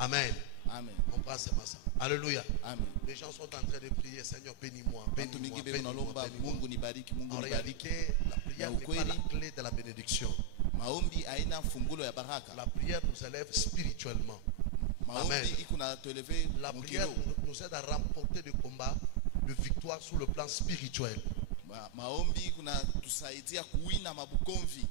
Amen. Amen. On prend seulement ça. Alléluia. Amen. Les gens sont en train de prier, Seigneur, bénis-moi, bénis-moi, bénis-moi, Mungu bénis-moi. nibariki, Mungu En nibariki. réalité, la prière n'est pas la clé de la bénédiction. Maombi haina fungulo ya baraka. La prière nous élève spirituellement. Amen. Maombi ikuna tueleve La prière mukilo. nous aide à remporter des combats de victoire sur le plan spirituel. Maombi kuna tusaidia kuwina mabukomvi.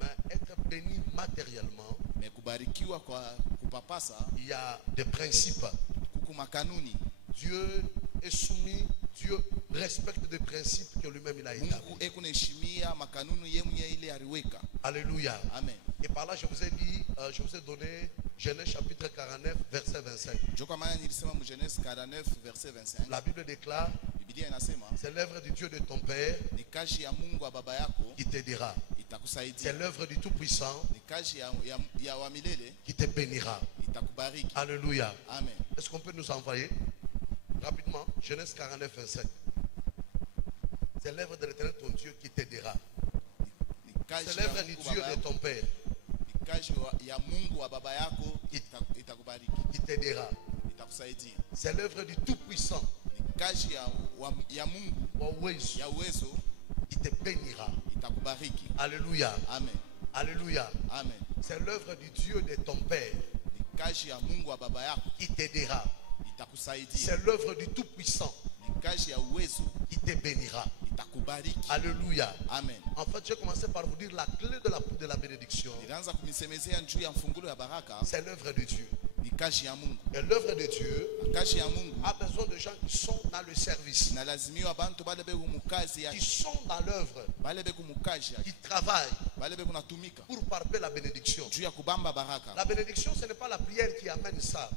Mais être béni matériellement, Mais kubarikiwa kwa kupapasa il y a des principes. kuku makanuni. Dieu est soumis, Dieu respecte des principes que lui-même il a établis. Mungu ekuneshimia makanuni yemwe ile ariweka. Alléluia. Amen. Et par là, je vous ai dit, je vous ai donné Genèse chapitre 49, verset 25. Joka maana nilisema mu Genèse 49 verset 25. La Bible déclare, Biblia inasema c'est l'œuvre du Dieu de ton Père ni kazi ya Mungu wa baba yako qui t'aidera. C'est itakusaidia. l'œuvre du Tout-Puissant Ni kazi ya wa milele qui te bénira. itakubariki. Alléluia. Amen. Est-ce qu'on peut nous envoyer rapidement Genèse 49, 25. C'est l'œuvre de l'Éternel ton Dieu qui t'aidera. Ni kazi C'est ya l'œuvre du Mungu wa Dieu baba de yako. ton Père Ni kazi ya Mungu wa baba yako itakubariki. qui t'aidera. Itakusaidia. C'est l'œuvre du Tout-Puissant Ni kazi ya Mungu ya uwezo qui te bénira. itakubariki. Alléluia. Amen. Alléluia. Amen. C'est l'œuvre du Dieu de ton Père Ni kazi ya Mungu wa baba yako qui t'aidera. itakusaidia. C'est l'œuvre du Tout-Puissant Ni kazi ya uwezo qui te bénira. itakubariki. Alléluia. Amen. En fait, j'ai commencé par vous dire la clé de la bénédiction. Nilianza kumisemezea juu ya mfungulo ya baraka C'est l'œuvre de Dieu. ni kazi ya Mungu. Et l'œuvre de Dieu Na kazi ya Mungu a besoin de gens qui sont dans le service, inalazimiwa bantu bale beku mukazi qui yake, sont dans l'œuvre, bale beku mukazi yake, qui travaillent bale beku natumika pour parler la bénédiction. juu ya kubamba baraka. La bénédiction, ce n'est pas la prière qui amène ça.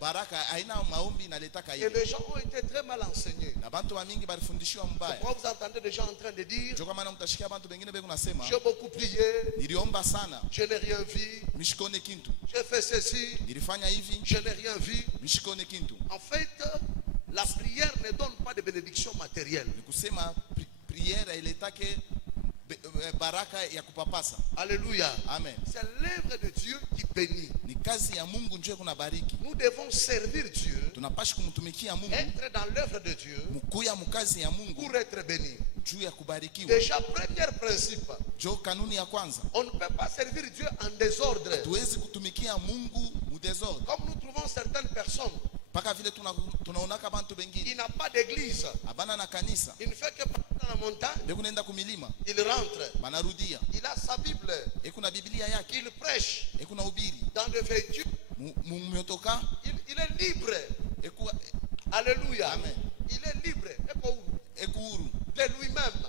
Baraka haina maombi inaletaka Et hiyo. les gens ont été très mal enseignés. Na bantu wa mingi balifundishiwa mbaya. Pourquoi vous entendez des gens en train de dire, Ndio maana mtashikia bantu bengine beku nasema j'ai beaucoup prié, niliomba sana je n'ai rien vu, mishikone kintu, j'ai fait ceci, nilifanya hivi je n'ai rien vu. mishikone kintu. En fait, la prière ne donne pas de bénédiction matérielle. Ni kusema prière iletake baraka ya kupapasa. Alléluia. Amen. C'est l'œuvre de Dieu qui bénit. Ni kazi ya Mungu ndio kuna bariki. Nous devons servir Dieu, Tunapashi kumtumikia Mungu, être dans l'œuvre de Dieu mkuya mukazi ya Mungu pour être béni. juu ya kubarikiwa. Déjà, premier principe, Jo kanuni ya kwanza, on ne peut pas servir Dieu en désordre. tuwezi kutumikia Mungu mu desordre. Comme nous trouvons certaines personnes, Paka vile tunaonaka bantu bengine il n'a pas d'église, abana na kanisa, il ne fait que partir dans la montagne, beku nenda kumilima, il rentre, banarudia. il a sa Bible, Ekuna Biblia yake, il prêche ekuna ubiri. dans le véhicule, Mumyotoka, il est libre. eku Alléluia. Amen. Il est libre huru. de lui-même.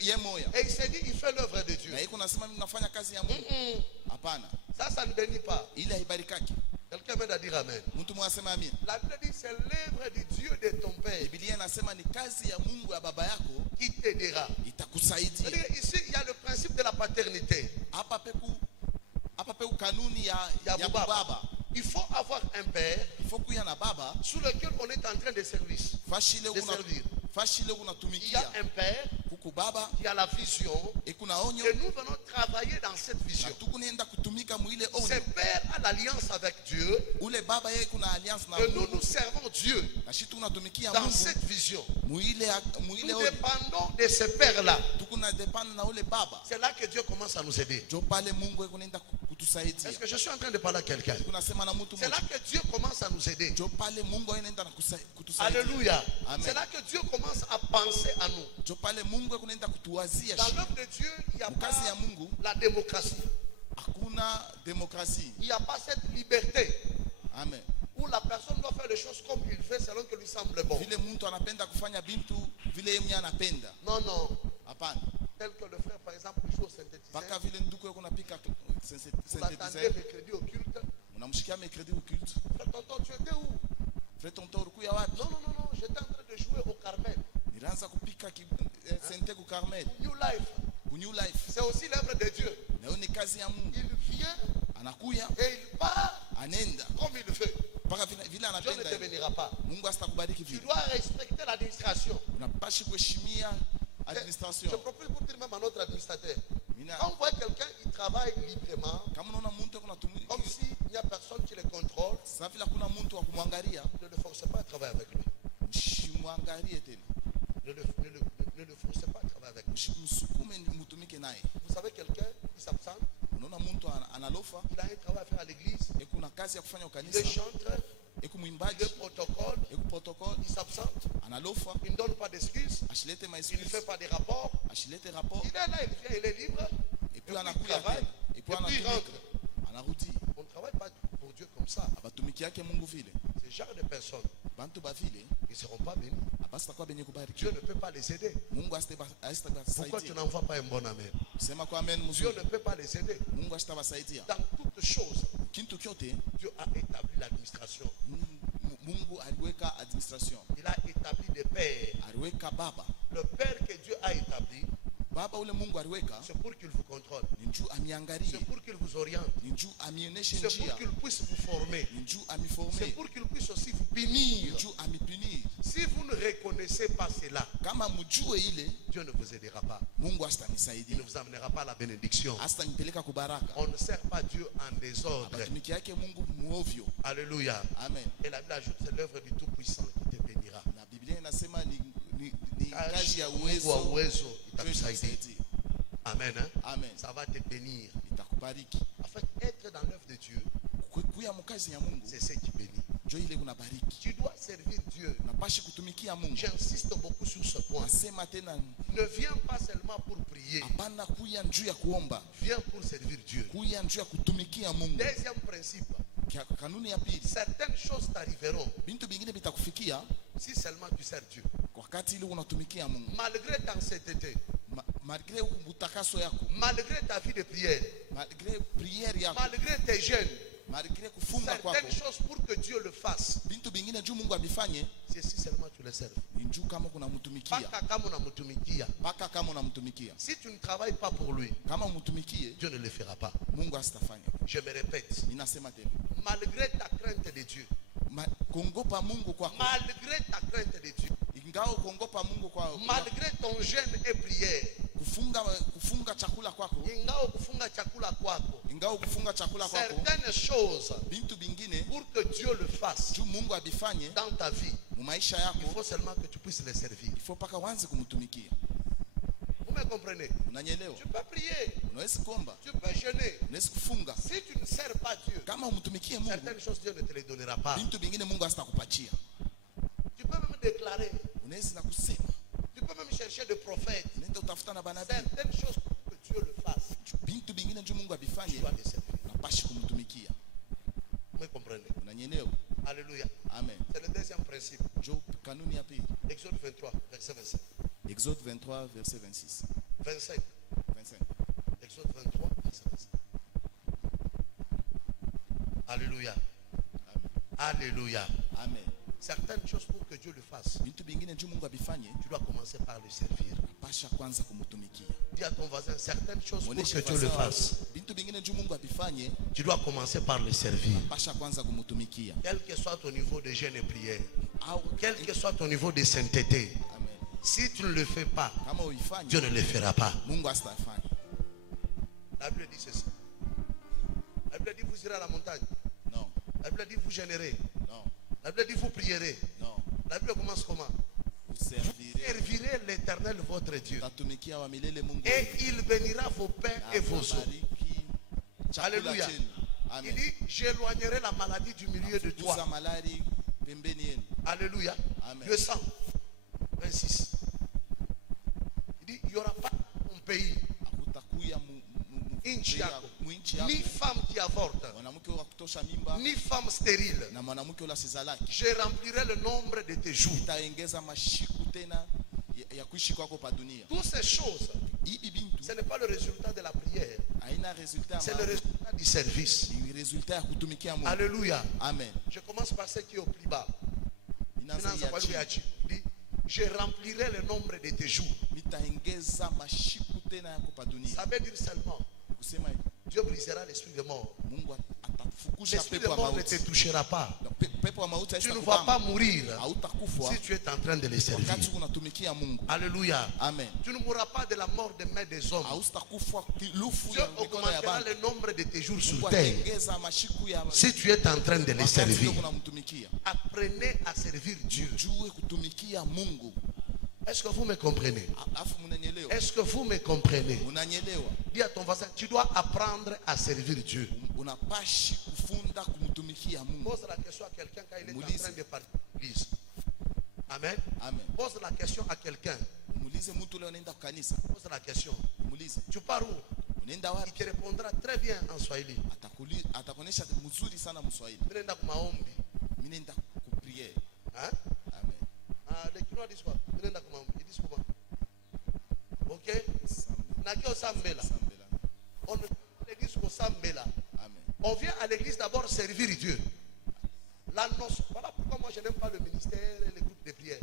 Ye moya. Et il s'est dit, il fait l'œuvre de Dieu. Na iko nasema mimi nafanya kazi ya Mungu. Hapana. Ça ne bénit pas. Ile haibarikaki. Quelqu'un vient de dire Amen. Mtu mwasema amen. La Bible dit, c'est l'œuvre du Dieu de ton Père Biblia inasema ni kazi ya Mungu ya baba yako qui t'aidera. itakusaidia. C'est-à-dire, ici, il y a le principe de la paternité. Hapa peku kanuni ya baba. Il faut avoir un père Ifo kuya na baba sous lequel on est en train de servir. fashile De servir. Fashile Il y unatumikia. a un père Kuku baba qui a la vision ekuna onyo et nous venons travailler dans cette na vision. tukunenda kutumika muile Ce onyo. père a l'alliance avec Dieu Ule baba yeye kuna alliance na et nous Mungu. servons Dieu Na shi tunatumikia dans Mungu cette vision. muile Nous onyo. dépendons de ce père-là. Tukuna depend na ule baba. C'est là que Dieu commence à nous aider. Jo pale Mungu ekunenda kutusaidia. Est-ce que je suis en train de parler à quelqu'un? Tunasema na mtu C'est là mmoja. que Dieu commence à nous aider. Jo pale Mungu anaenda na kutusaidia. Alléluia. Amen. C'est là que Dieu commence à penser à nous. Jo pale Mungu ekunaenda kutuwazia. Dans l'œuvre de Dieu, il n'y a pas Mkazi ya Mungu la démocratie. hakuna demokrasia. Il n'y a pas cette liberté Amen. où la personne doit faire les choses comme il veut selon que lui semble bon. Vile mtu anapenda kufanya bintu vile yeye anapenda. Non, non. Hapana. Tel que le frère, par exemple, joue au synthétiseur. Paka vile nduku yako napika Vous l'attendez synthétiseur. mercredi au culte. Unamshikia mercredi au culte. Frère tonton, tu étais où? Frère tonton ulikuya wapi? Non, non, non, non. J'étais en train de jouer au Carmel. Nilianza kupika sente ku Carmel. New Life. Ku New Life. C'est aussi l'œuvre de Dieu. Na hiyo ni kazi ya Mungu. Il vient Anakuya, et il part anenda. comme il veut. Paka vile Dieu ne anapenda. te bénira pas. Mungu asitakubariki Tu vile. dois respecter l'administration. Unapashi kuheshimia Je administration. propose pour dire même à notre administrateur. Mina Quand on voit quelqu'un qui travaille librement, kama unaona mtu kuna comme s'il n'y a personne qui le contrôle. Sasa vile kuna mtu wa kumwangalia, ne le forcez pas à travailler avec lui. msimwangalie tena. Ne le forcez pas à travailler avec lui. Msukume mtumike naye. Vous savez quelqu'un qui s'absente, Unaona mtu analofa, il a un travail à faire à l'église, et kuna kazi ya kufanya il est kanisa, chanteur, et il kumwimbaji, est protocole, et protocole, il s'absente, analofa, il ne donne pas d'excuses, ashilete il ne maexcuse, fait pas des rapports, ashilete rapport, il est là, il vient, il est libre, et puis puis il anakuya travaille, tena, et et puis puis il rentre. anatumika, anarudi. On ne travaille pas pour Dieu comme ça. Abatumiki yake Mungu vile. Ce genre de personnes, Bantu bavile, ils ne seront pas bénis. abasi takuwa benye kubariki. Dieu ne peut pas les aider. Mungu Pourquoi tu asitabasaidia. n'envoies pas un bon amen? Sema kwa amen Dieu mzuri. ne peut pas les aider. Mungu asitabasaidia. Dans toutes choses, Kintu kyote Dieu a établi l'administration. Mungu aliweka administration. Il a établi des pères. Aliweka baba. Le père que Dieu a établi, Baba ule Mungu aliweka c'est pour qu'il vous contrôle. ni juu amiangalie, C'est pour qu'il vous oriente. ni juu amioneshe C'est njia, pour qu'il puisse vous former. ni juu C'est amiforme, pour qu'il puisse aussi vous ni punir. juu amipinir. Si vous ne reconnaissez pas cela, Kama mjue ile, Dieu ne vous aidera pas. Mungu Il ne asitanisaidia. vous amènera pas à la bénédiction. Asitanipeleka kubaraka. On ne sert pas Dieu en désordre. Abatumiki yake Mungu muovyo. Alléluia. Amen. Et la Bible ajoute, c'est l'œuvre du Tout-Puissant qui te bénira. Na Biblia inasema ni kazi ya Mungu wa uwezo uwezo ndio itakusaidia. itakusaidia. Amen. Hein? Amen. Ça va te bénir. Itakubariki. En fait, être dans l'œuvre de Dieu, Kuya mkazi ya Mungu c'est ce qui bénit. ndio ile kunabariki. Tu dois servir Dieu. Napashi kutumikia Mungu. J'insiste beaucoup sur ce point. Nasema tena, Ne viens pas seulement pour prier. hapana kuya njuu ya kuomba, Viens pour servir Dieu. kuya njuu ya kutumikia Mungu. Deuxième principe, Kanuni ya pili, certaines choses t'arriveront bintu bingine bitakufikia si seulement tu sers Dieu. wakati ile unatumikia Mungu. Malgré ta sainteté, Malgré utakaso yako, malgré ta vie de prière, malgré prière yako, malgré tes jeûnes, malgré kufunga kwako, certaines choses pour que Dieu le fasse, bintu bingine juu Mungu abifanye c'est si seulement tu le serves. ni njuu kama kunamtumikia, Paka kama unamtumikia. mpaka kama unamtumikia. Si tu ne travailles pas pour lui, Kama umtumikie, Dieu ne le fera pas. Mungu asitafanya. Je me répète, Ninasema tena, malgré ta crainte de Dieu, kuogopa Mungu kwako, malgré ta crainte de Dieu, ingao kuogopa Mungu kwako, malgré ton jeûne et prière, kufunga chakula kwako, ingao kufunga chakula kwako, ingao kufunga chakula kwako, certaines choses bintu bingine pour que Dieu le fasse juu Mungu abifanye dans ta vie, mu maisha il yako, faut seulement que tu puisses le servir. il faut paka wanze kumtumikia. Vous me comprenez? Unanyelewa? Tu peux prier, Unaweza kuomba, tu peux jeûner. unaweza kufunga. Si tu ne sers pas Dieu, Kama umtumikie Mungu, certaines choses Dieu ne te les donnera pas. bintu bingine Mungu asitakupatia. Tu peux même déclarer, Unaweza na kusema, tu peux même chercher des prophètes. nenda utafuta na banabii, Certaines choses pour que Dieu le fasse, bintu bingine juu Mungu tu abifanye, dois les servir. unapashi kumtumikia. Vous me comprenez? Unanyelewa? Alléluia. Amen. C'est le deuxième principe. Ndio kanuni ya pili. Exode 23, verset 25. Exode 23 verset 26. 25. 25. Exode 23, verset 25. Alléluia. Amen. Alléluia. Amen. Certaines choses pour que Dieu le fasse, Bintu bingine juu Mungu abifanye, tu dois commencer par le servir. pasha kwanza kumtumikia. Dis à ton voisin, certaines choses pour Muoneshe que Dieu le wazao, fasse, bintu bingine juu Mungu abifanye, tu dois commencer par le servir. pasha kwanza kumtumikia. Quel que soit ton niveau de jeûne et prière, Au quel que soit ton niveau de sainteté, Amen. si tu ne le fais pas, Kama uifanye, Dieu ne le fera pas. Mungu asitafanya. La Bible dit ceci. La Bible dit vous irez à la montagne. Non. La Bible dit vous gênerez. Non. La Bible dit vous prierez. Non. La Bible commence comment? Vous servirez, Servirez l'Éternel votre Dieu. utatumikia wa milele Mungu. Et il bénira vos pains Na et vos eaux. atabariki chakula Alléluia. chenu. Il Amen. dit j'éloignerai la maladie du milieu de Fukuza toi. malari pembeni yenu. Alléluia. Amen. Le sang. 26. Il dit il n'y aura pas un pays, Hakutakuya nchi yako, mwinchi ni yako femme qui avorte, mwanamke wa kutosha mimba ni femme stérile. na mwanamke ula sizalaki. Je remplirai le nombre de tes jours. Itaongeza mashiku tena ya kuishi kwako pa dunia. Toutes ces choses, Hivi bintu ce n'est pas le résultat de la prière, haina resultat, c'est le résultat du service. ni resultat ya kutumikia Mungu. Alléluia. Amen. Je commence par ce qui est au plus bas. Inaanza Finaanza kwa lugha ya chini. Il dit, je remplirai le nombre de tes jours. nitaongeza mashiku tena yako pa dunia. Ça veut dire seulement, Kusema hivi, Dieu brisera l'esprit de mort. Mungu fukusha L'esprit de pepo ya mort ne te mauti. touchera pas. Pepo ya mauti Tu ne haistakubamba. vas pas mourir Hautakufa si tu es en train de les servir. wakati unatumikia Mungu. Alléluia. Amen. Tu ne mourras pas de la mort des mains des hommes. Hautakufa kilufu Dieu ya mikono ya augmentera bantu. le nombre de tes jours sur Mungu terre atengeza mashiku ya si tu es en train de les wakati servir. ndio unamtumikia. Apprenez à servir Dieu. Jue kutumikia Mungu. Est-ce que vous me comprenez? Afu mnanyelewa. Est-ce que vous me comprenez? Unanyelewa. Dis à ton voisin, tu dois apprendre à servir Dieu. Unapashi kufunda kumtumikia Mungu. Pose la question à quelqu'un quand il est en Moulise. train de partir à l'église. Amen. Amen. Pose la question à quelqu'un. Muulize mtu leo unaenda kanisa. Pose la question. Muulize. Tu pars où? Unaenda Il wapi? te répondra très bien en Swahili. Atakuonesha mzuri sana Mswahili. Mimi naenda kwa maombi. Mimi naenda kuprier. Hein? Amen. Ah, les Kinois disent quoi? Mimi naenda kwa maombi. Ils disent comment? OK? Nakio Sambela. Sambela. On ne l'église qu'au Sambela. Amen. On vient à l'église d'abord servir Dieu. La notion, voilà pourquoi moi je n'aime pas le ministère et les groupes de prière.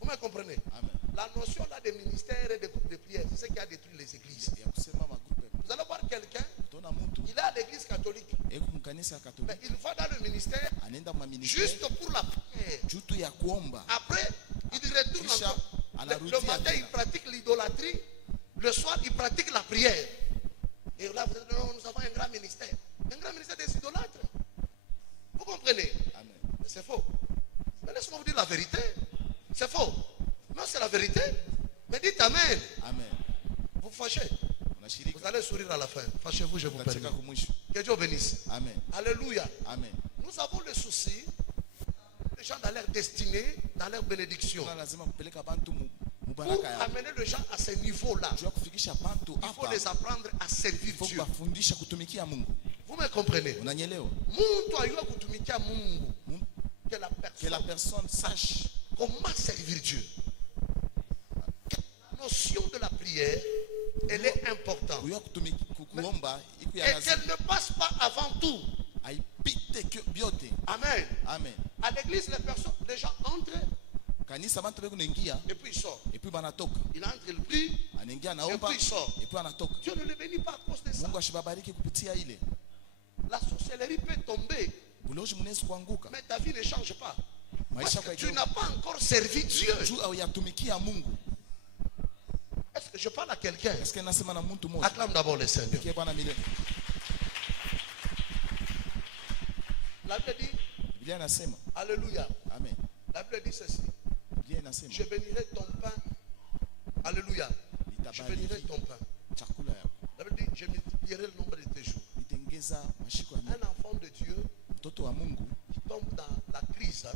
Vous me comprenez? Amen. La notion là des ministères et des groupes de prière, c'est ce qui a détruit les églises. Ya kusema magrupe. Vous allez voir quelqu'un, Tuna mtu il est à l'église catholique, eko mkanisa mais Katoliki. il va dans le ministère Anaenda ma ministère juste pour la prière. jutu ya kuomba. Après, il retourne Kisha, encore. anarudia Le matin, tena. il pratique l'idolâtrie. Le soir, il pratique la prière. Et là, vous dites, non, nous avons un grand ministère. Un grand ministère des idolâtres. Vous comprenez? Amen. Mais c'est faux. Mais laisse-moi vous dire la vérité. C'est faux. Non, c'est la vérité. Mais dites Amen. Amen. Vous fâchez. Unashirika. Vous allez sourire à la fin. Fâchez-vous, je vous permets. Utacheka kumwisho. Que Dieu bénisse. Amen. Alléluia. Amen. Nous avons le souci, les gens dans leur destinée, dans leur bénédiction. Tuna lazima kupeleka bantu Pour mubaraka ya. amener les gens à ce niveau-là, Jua kufikisha bantu il faut hapa. les apprendre à servir Faut Dieu. kuwafundisha kutumikia Mungu. Vous me comprenez? Unanyelewa? Muntu ayua kutumikia Mungu. Que la Que la personne personne sache comment servir Dieu. La notion de la prière, elle est importante. kuyua kuomba iku ya Et lazima. qu'elle ne passe pas avant tout. Haipite byote. Amen. Amen. À l'église, les gens entrent Kanisa bantu beko naingia et puis ils sortent. et puis banatoka. Il entre, il prie. Anaingia Et naomba puis il sort. et puis anatoka. Dieu ne le bénit pas à cause de ça. Mungu ashibabariki kupitia ile. La sorcellerie peut tomber, Buloji mnaweza kuanguka. mais ta vie ne change pas. Parce Maisha que kwa tu n'as pas encore servi Dieu. juu au yatumikia Mungu. Est-ce que je parle à quelqu'un? Est-ce que nasema na mtu mmoja? Acclame d'abord le Seigneur. Kia Bwana milele. La Bible dit, Biblia inasema, Alléluia. amen. La Bible dit ceci. Biblia inasema, Je bénirai ton pain. Alléluia. Je bénirai nitabariki ton pain. chakula yako. La Bible dit, je multiplierai le nombre de tes jours. Nitengeza mashiko ya Un Mungu. enfant de Dieu Mtoto wa Mungu qui tombe dans la crise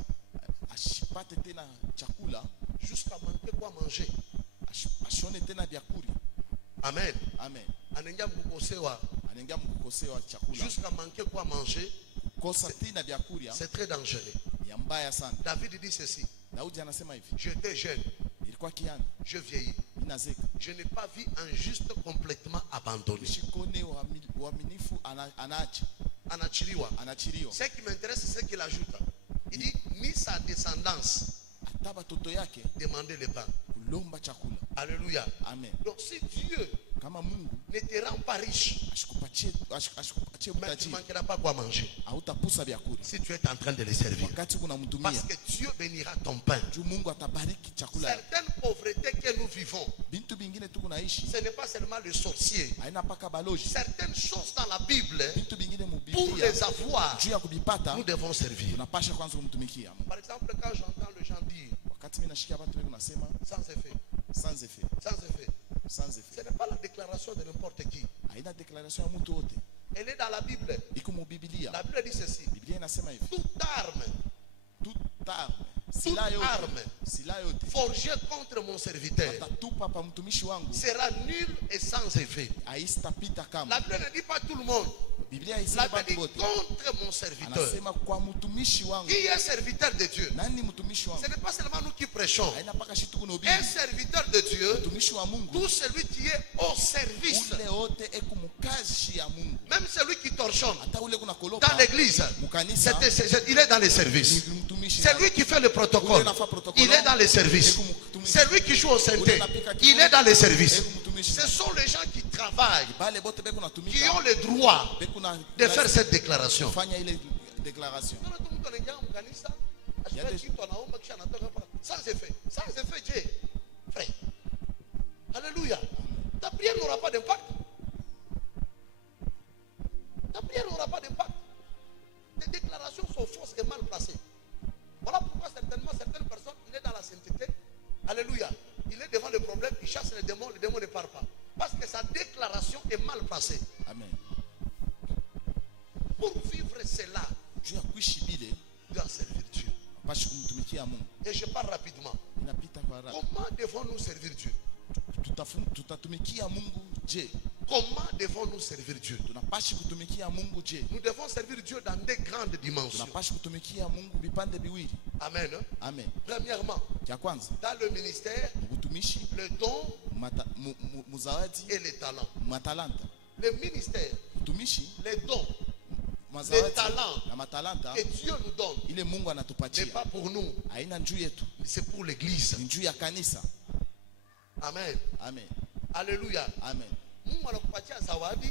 ashipate tena chakula, jusqu'à manquer quoi manger. ashone tena vyakula. Amen. Amen. Anaingia mkukosewa Anaingia mkukosewa chakula. jusqu'à manquer quoi manger. Kosa tena vyakula C'est très dangereux. ni mbaya sana. David dit ceci. Daudi anasema hivi, J'étais jeune, ilikuwa kiani, je vieillis. mimi nazeka. Je n'ai pas vu un juste complètement abandonné. Shikone uaminifu anaacha, anachiliwa. Ce qui m'intéresse, c'est ce qu'il ajoute. Il dit, ni sa descendance Hata watoto yake demandait le pain. kulomba chakula. Alléluia. Amen. Donc si Dieu Kama Mungu ne te rend pas riche, ashikupatie mais tu ne utajiri, manqueras pas quoi manger. hautapusa vyakula Si tu es en train de les servir. wakati unamtumia. Parce que Dieu bénira ton pain. Juu Mungu atabariki chakula yako. Certaines pauvretés que nous vivons, Bintu bingine tu kunaishi ce n'est pas seulement le sorcier. haina paka baloji. Certaines choses dans la Bible, Bintu bingine pour mubiblia les avoir, juu ya kubipata nous devons servir. tunapasha kwanza kumtumikia. Par exemple, quand j'entends les gens dire Wakati mimi nashikia watu wengi nasema sans effet, sans effet, sans effet, sans ce effet. n'est pas la déclaration de n'importe qui. Haina declaration ya mtu wote. Elle est dans la Bible. Iko mu Biblia. La Bible dit ceci. Biblia inasema hivi, Toute arme toute arme, silaha arme. yote, silaha yote forgée contre mon serviteur atatupa pa mtumishi wangu sera nulle et sans effet. haistapita La kama. Bible ne dit pas tout le monde. Biblia La haisemi Bible watu dit wote. contre mon serviteur. Anasema kwa mtumishi wangu. Qui est serviteur de Dieu? Nani mtumishi wangu? Ce n'est pas seulement nous qui prêchons. Haina paka shitu kuna ubiri. Un serviteur de Dieu, Mtumishi wa Mungu tout celui qui est au service, ule wote eko mukazi ya Mungu. même celui qui torchonne Hata ule kuna kolopa dans l'église, mukanisa il est dans les services. ni mtumishi. C'est lui qui fait le protocole, il est dans les services. C'est lui qui joue au synthé, il est dans les services. Ce sont les gens qui travaillent, bale bote beko qui natumika ont le droit beko na de faire cette déclaration. fanya ile déclaration. Ça c'est fait. Ça c'est fait, Dieu. Frère. Alléluia. Ta prière n'aura pas d'impact. Ta prière n'aura pas d'impact. Tes déclarations sont fausses et mal placées. Voilà pourquoi certainement certaines personnes, il est dans la sainteté. Alléluia. Il est devant le problème, il chasse les démons ne partent pas. Parce que sa déclaration est mal placée. Amen. Pour vivre cela, Juu ya kuishi bile tu dois servir Dieu. pashi kumtumikia Mungu. Et je parle rapidement. Inapita kwa haraka. Comment devons-nous servir Dieu? Tutatumikia Mungu je? Comment devons-nous servir Dieu? Tunapashi kutumikia Mungu je? Nous devons servir Dieu dans des grandes dimensions. Tunapashi kutumikia Mungu vipande viwili. Amen. Amen. Premièrement, Cha kwanza, dans le ministère, utumishi, le don muzawadi, et les talents. matalanta. Le ministère, Utumishi, les dons, les mazawadi talents na matalanta que Dieu nous donne ile Mungu n'est anatupatia pas pour nous, haina njuu yetu, c'est pour l'église. ni njuu ya kanisa. Amen. Amen. Alléluia. Amen. Mungu anakupatia zawadi,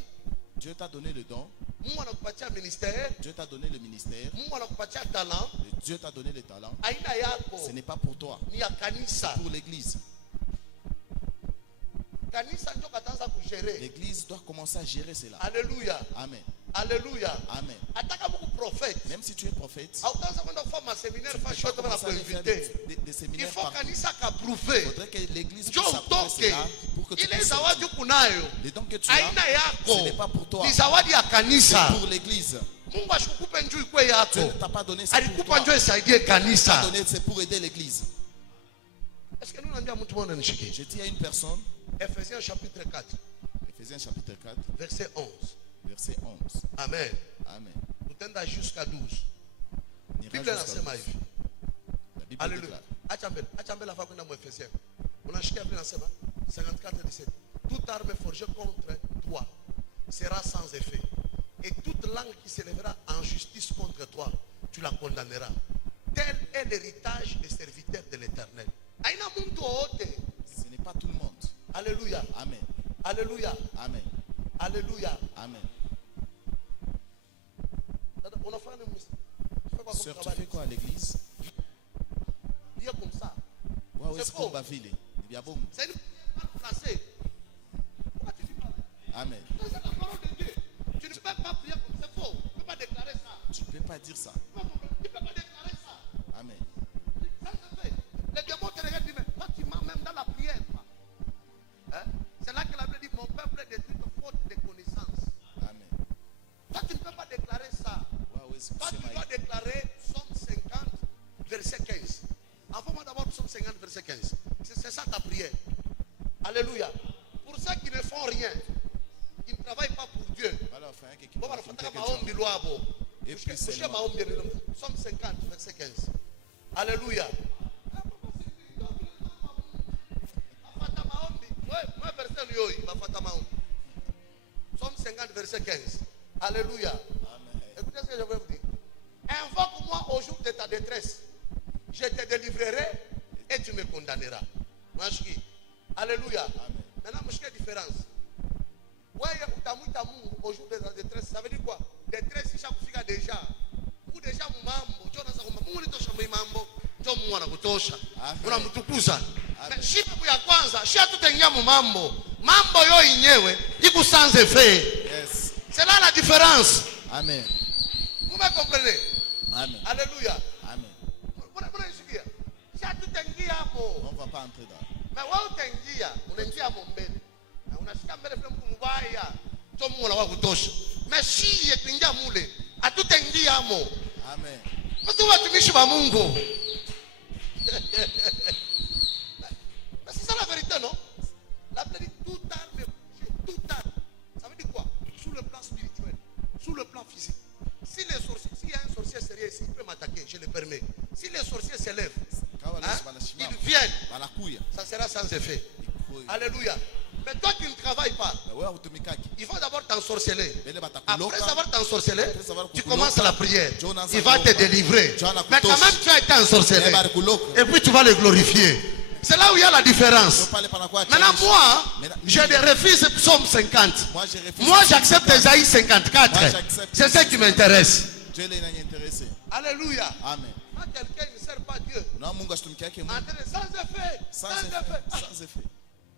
Dieu t'a donné le don, Mungu anakupatia ministère, Dieu t'a donné le ministère, Mungu anakupatia talent. Dieu t'a donné le talent. Aina yako Ce n'est pas pour toi, ni ya kanisa. pour l'église. Kanisa ndio kataanza kugere. L'église doit commencer à gérer cela. Alléluia. Amen. Alléluia. Amen. Ataka beaucoup prophète. Même si tu es prophète, Hautaanza kwenda kufanya séminaire tu peux fashion pas kama na commencer à faire kuinviter. des Il séminaires faut partout. kanisa Il kaprouve. faudrait que l'église Njo puisse approuver utoke. cela pour que tu Ile puisses zawadi sortir. kunayo. Les dons que tu as, Aina ce n'est yako. pas pour toi, Ni zawadi ya c'est kanisa. pour l'église. Mungu ashikupe njoo ikwe yako. Dieu ne t'a pas donné, c'est pour Alikupa toi. njoo isaidie Il t'a kanisa. donné, c'est pour aider l'église. Est-ce que nous naambia mtu mmoja nishike? Je dis à une personne, Ephésiens chapitre 4, Ephésiens chapitre 4, verset 11. verset 11. Amen. Amen. Tutaenda jusqu'à 12. On ira Biblia jusqu'à inasema 12. hivi. La Bible Alléluia. déclare. Acha mbele afa kwenda mu Efesiens. Unashikia Biblia inasema 54:17. Toute arme forgée contre toi sera sans effet. Et toute langue qui s'élèvera en justice contre toi, tu la condamneras. Tel est l'héritage des serviteurs de l'Éternel. Aina muntu wote. Ce n'est pas tout le monde. Alléluia. Amen. Alléluia. Amen. Alléluia. Amen. On a fait un tu fais quoi Sœur, comme tu fais travail? quoi à l'église? Bien comme ça. Ouais, C'est c'est faux. pour vile. Il y a bon. C'est une mal placée. Pourquoi tu dis pas? Amen. C'est la parole de Dieu. Tu ne peux pas prier comme c'est faux. Tu ne peux pas déclarer ça. Tu ne peux pas dire ça. Tu ne peux pas déclarer ça. Amen. Ça se fait. Les démons te regardent et disent, mais toi tu mens même dans la prière. Hein? C'est là que la Bible dit, mon peuple est détruit faute de connaissance. Amen. Toi tu ne peux pas déclarer ça. Ouais, ouais, c'est Toi tu pour dois déclarer Psaume 50, verset 15. Envoie-moi d'abord Psaume 50, verset 15. C'est ça ta prière. Alléluia. Pour ceux qui ne font rien, qui ne travaillent pas pour Dieu. Voilà, enfin, quelqu'un Bon, qui voilà, fait faut quelque que maombi chose. lwabo. Et puis Ushike seulement. maombi lwabo. Psaume 50, verset 15. Alléluia. Bafata maombi. Moi, verset yoyi, bafata maombi. Psaume 50, verset 15. Alléluia. Amen. Écoutez ce que je vais vous dire. Invoque-moi au jour de ta détresse. Je te délivrerai et tu me condamneras. Mashiki. Alléluia. Amen. Maintenant, je fais différence. Ouais, utamwita Mungu au jour de ta détresse. Ça veut dire quoi? Détresse ishakufika déjà. Mungu déjà mumambo. Njoo naanza kwamba Mungu nitosha mumambo. Njoo Mungu anakutosha. Amen. Unamtukuza. Amen. Shibu ya kwanza, shia tutaingia mumambo. Mambo yo yenyewe iko sans effet. Yes. C'est là la différence. Amen. Vous me comprenez? Amen. Alléluia. Amen. Unasikia? Shia tutaingia hapo. On ne va pas entrer dans. Na wewe utaingia, unaingia hapo mbele. Na unashika mbele vile mtu mbaya. Ndio Mungu anawa kutosha. Meshie tuingia mule. Hatutaingia hamo. Amen. Basi watumishi wa Mungu. Mais c'est ça la vérité, non? La vérité, tout arme, tout arme. Ça veut dire quoi? Sur le plan spirituel, sur le plan physique. Si les sorciers, s'il y a un sorcier sérieux ici, il peut m'attaquer, je le permets. Si les sorciers s'élèvent, ils viennent, Banakuya. ça sera sans effet. Ikuya. Alléluia. Mais toi qui ne travailles pas, Na wewe hutumikaki. il faut d'abord t'ensorceler. Bele batakuloka. Après avoir t'ensorcelé, Après savoir tu kukuloka, commences la prière. Jonathan Il va te kuloka. délivrer. Jonathan Mais quand kutosha. même, tu as été ensorcelé. Bele batakuloka. Et puis tu vas le glorifier. C'est là où il y a la différence. pale panakuwa Maintenant, challenge. moi, Maintenant, je refuse Psaume 50. Moi, je refuse. Moi, j'accepte Esaïe 54. Moi, j'accepte. C'est ce qui m'intéresse. Dieu il est intéressé. Alléluia. Amen. Quand quelqu'un ne sert pas Dieu, Non, Mungu asitumikia yake Mungu. sans effet, Sans effet. Sans effet.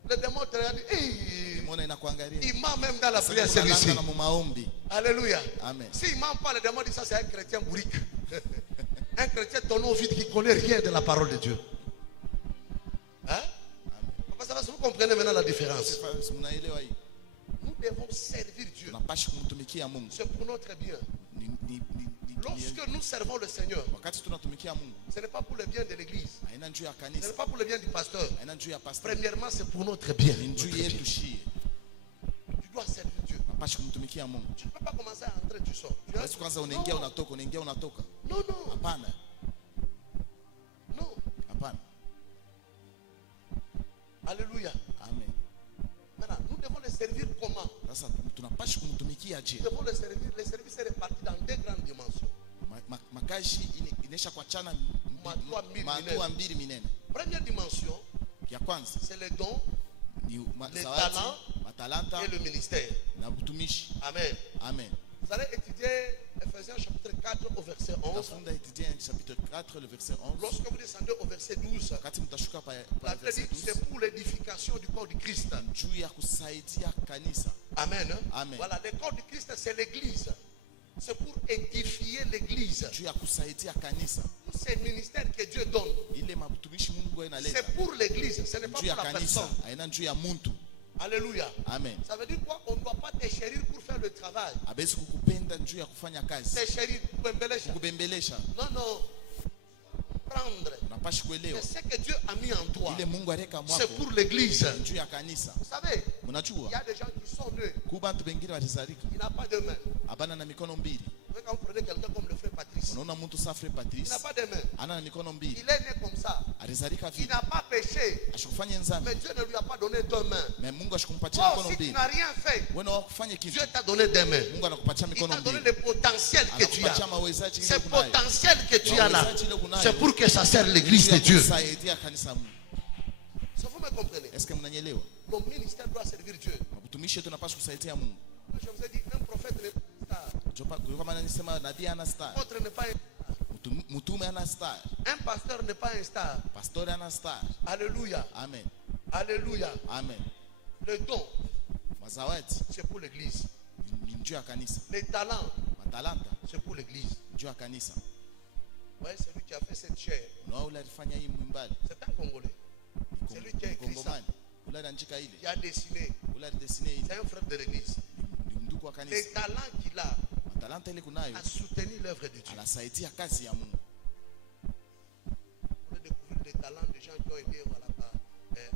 Le démon te dit, Mbona inakuangalia? il ment même dans la prière Sasa celui-ci. unalala na mumaombi. Alléluia. Amen. S'il ment pas, le démon dit ça, c'est un chrétien bourrique. Un chrétien tonneau vide qui ne connaît rien de la parole de Dieu. Hein? Parce que vous comprenez maintenant la différence. Mnaelewa hii? Nous devons servir Dieu. Tunapaswa kumtumikia Mungu. C'est pour notre bien. Lorsque nous servons le Seigneur, Wakati tunatumikia Mungu, ce n'est pas pour le bien de l'église. haina njuu ya Ce n'est kanisa, pas pour le bien du pasteur. haina njuu ya pastor. Premièrement, c'est pour notre bien. Ni njuu Notre bien. yetu shie. Tu dois servir Dieu. Tunapaswa kumtumikia Mungu. Tu ne peux pas commencer à entrer, tu sors. Tu Basi kwanza unaingia unatoka, unaingia unatoka. Non, non, Hapana. non. Hapana. Alléluia. Amen. Maintenant, nous devons le servir comment? Sasa tunapaswa kumtumikia je? Nous devons le servir. Le service est réparti dans deux grandes dimensions. Makazi inaisha kuachana mahatua mbili minene. Première dimension, Ya kwanza c'est le don ni le zawadi, talent matalanta et le ministère. na utumishi. Amen. Amen. Vous allez étudier Ephésiens chapitre 4 au verset 11. Tafunda étudier chapitre 4 le verset 11. Lorsque vous descendez au verset 12, Wakati mtashuka pa la Bible verset dit 12, c'est pour l'édification du corps du Christ. juu ya kusaidia kanisa. Amen. Amen. Voilà, le corps du Christ, c'est l'église. C'est pour édifier l'église. Juu ya kusaidia kanisa. C'est le ministère que Dieu donne. Ile matumishi Mungu analeta. C'est pour l'église, ce n'est pas Juu ya pour la kanisa, personne. haina juu ya muntu. Alléluia. Amen. Ça veut dire quoi? On ne doit pas te chérir pour faire le travail. Abezi kukupenda juu ya kufanya kazi. Te chérir pour embellir. Kukubembelesha. Non, non. Prendre. Unapashi kuelewa. C'est ce que Dieu a mis en toi. Ile Mungu aleka mwako. C'est pour l'église. Juu ya kanisa. Vous savez, il Mnajua? y a des gens qui sont nés. Kubantu bengine walizalika. Il n'a pas de main. Abana na mikono mbili. Quand vous prenez quelqu'un comme le frère Patrice, Unaona mtu safi il Patrice. n'a pas de main. Ana na mikono mbili. Il est né comme ça. Alizalika Il vile. n'a pas péché. Ashikufanya nzambi. Mais Dieu ne lui a pas donné deux mains. Mais Mungu ashikumpatia Oh, mikono si tu mbili. n'as rien fait, Wewe wakufanya kitu. Dieu t'a donné des mains. Mungu anakupatia Il mikono t'a donné mbili. le potentiel que tu Anakupatia as. mawezaji Ce ile kunayo. potentiel que tu as là, c'est pour que ça serve l'église de Dieu. Kusaidia kanisa Mungu. Ça vous me comprenez? Est-ce que mnanielewa? Mon ministère doit servir Dieu. Mtumishi wetu anapaswa kusaidia Mungu. Je vous ai dit, un prophète n'est pas un star. Kwa maana nisema nabii ana star. Un autre n'est pas un star. Mtume ana star. Un pasteur n'est pas un star. Pastori ana star. Alléluia. Amen. Alléluia. Amen. Le don, Mazawadi c'est pour l'église. ni njuu ya kanisa. Les talents, Matalanta c'est pour l'église. njuu ya kanisa. Vous voyez, celui qui a fait cette chair, Unaona ule alifanya hii mwimbali. c'est un Congolais. C'est lui qui a écrit ça. Kongomani. Ule aliandika ile. Qui a dessiné. Ule alidesine ile. C'est un frère de l'église. Ni mndugu wa Les kanisa. talents qu'il a Matalanta ile kunayo a soutenu l'œuvre de Dieu. anasaidia kazi ya Mungu. On a découvert les talents des gens qui ont aidé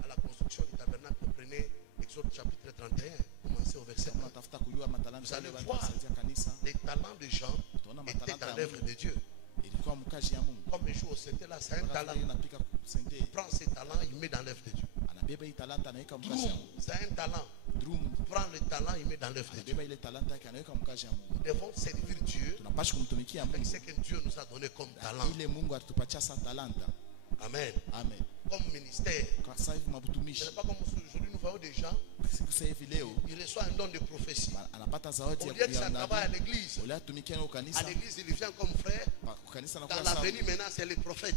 à la construction du tabernacle. Prenez Exode chapitre 31, commencez au verset 1. Unatafuta kujua matalanta Vous allez ile voir. wanasaidia kanisa. Les talents des gens Utaona étaient matalanta dans ya l'œuvre Mungu. de Dieu. Ilikuwa mkazi ya Mungu. Comme les jours, c'était là, c'est un Wakati talent. ile inapika kusende. Il prend ses talents, il met dans l'œuvre de Dieu. Anabeba hii talanta anaweka mkazi Drum, ya Mungu. c'est un talent. Drum Il prend le talent, il met dans l'œuvre de Dieu. anabeba ile talanta yake anaweka mkazi ya Mungu. Nous devons servir Dieu Tunapaswa kumtumikia avec Mungu. ce que Dieu nous a donné comme talent. Ile Mungu alitupatia sa talanta. Amen. Amen. Comme ministère. Kwa sasa hivi Ce mabutumishi. n'est pas comme aujourd'hui, nous voyons des gens, Siku sasa hivi leo il reçoit un don de prophétie. anapata zawadi Au lieu que ça ya travaille à nabii. l'église, Ule atumikia na à kanisa. l'église, il vient comme frère. Kanisa na Dans kwa l'avenir, maintenant, c'est les prophètes.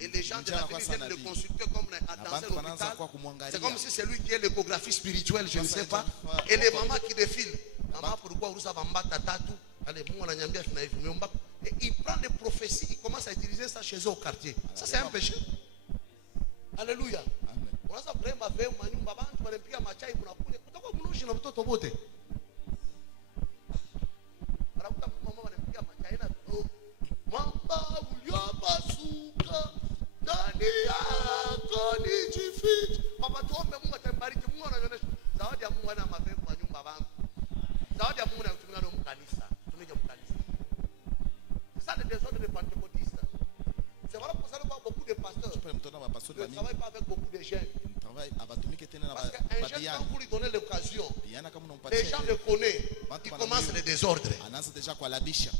Et les gens de l'avenir viennent le consulter comme un dans bantu un wanaanza hôpital. kwa kumwangalia. C'est comme si c'est lui qui est l'échographie spirituelle, je ne sais pas. Et les mamans qui défilent. Maman, pourquoi vous savez mbata tatu? Allez, moi, on a nyambia fina hivi. Et il prend des prophéties, il commence à utiliser ça chez eux au quartier. Ça, c'est un péché. Alléluia. Amen. Unaweza kuremba veo manyumba bantu wanampiga machai mnakuja kutakuwa mnushi na mtoto wote. Anakuta mama wanampiga machai na mwamba uliopasuka ndani yako nijifiche. Papa tuombe Mungu atambariki. Mungu ananionyesha zawadi ya Mungu ana maveo kwa nyumba bangu. Zawadi ya Mungu anatumia ndio mkanisa. Tumije mkanisa. C'est ça le désordre des pentecôtistes. C'est voilà pour ça que beaucoup de pasteurs Pale mtona wa pastori ne wa mingi. travaillent pas avec beaucoup de jeunes. Travail abatumike tena na Parce qu'un jeune, quand vous lui donnez l'occasion, Piana kama les gens le unampatia. connaissent. Ils commencent le désordre. Anaanza deja kualabisha.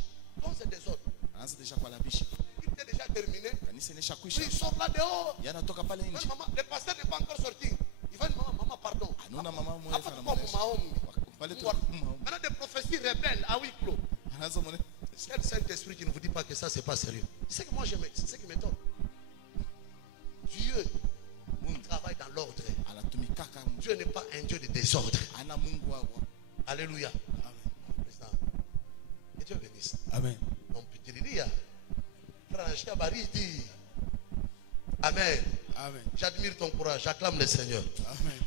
Quand c'est désordre, Anaanza deja kualabisha. il l'activité est déjà terminée. Kanisa imeshakwisha. Puis il sort là dehors. Yanatoka pale Même nje. maman, le pasteur n'est pas encore sorti. Il va dire maman, pardon. Anaona mama mmoja Hapa sana tuko mwanaisha. maombi. Pale tu. Maintenant des prophéties rebelles à huis clos. Anaanza mwone. Quel Saint-Esprit qui ne vous dit pas que ça, c'est pas sérieux. C'est que moi j'aime, c'est ce qui m'étonne. Dieu travaille dans l'ordre. Anatumikaka. Dieu n'est pas un Dieu de désordre. Ana Mungu wao. Alléluia. Amen. Que Dieu bénisse. Amen. On peut te dire. Frère Baridi. Amen. Amen. J'admire ton courage. J'acclame le Seigneur. Amen.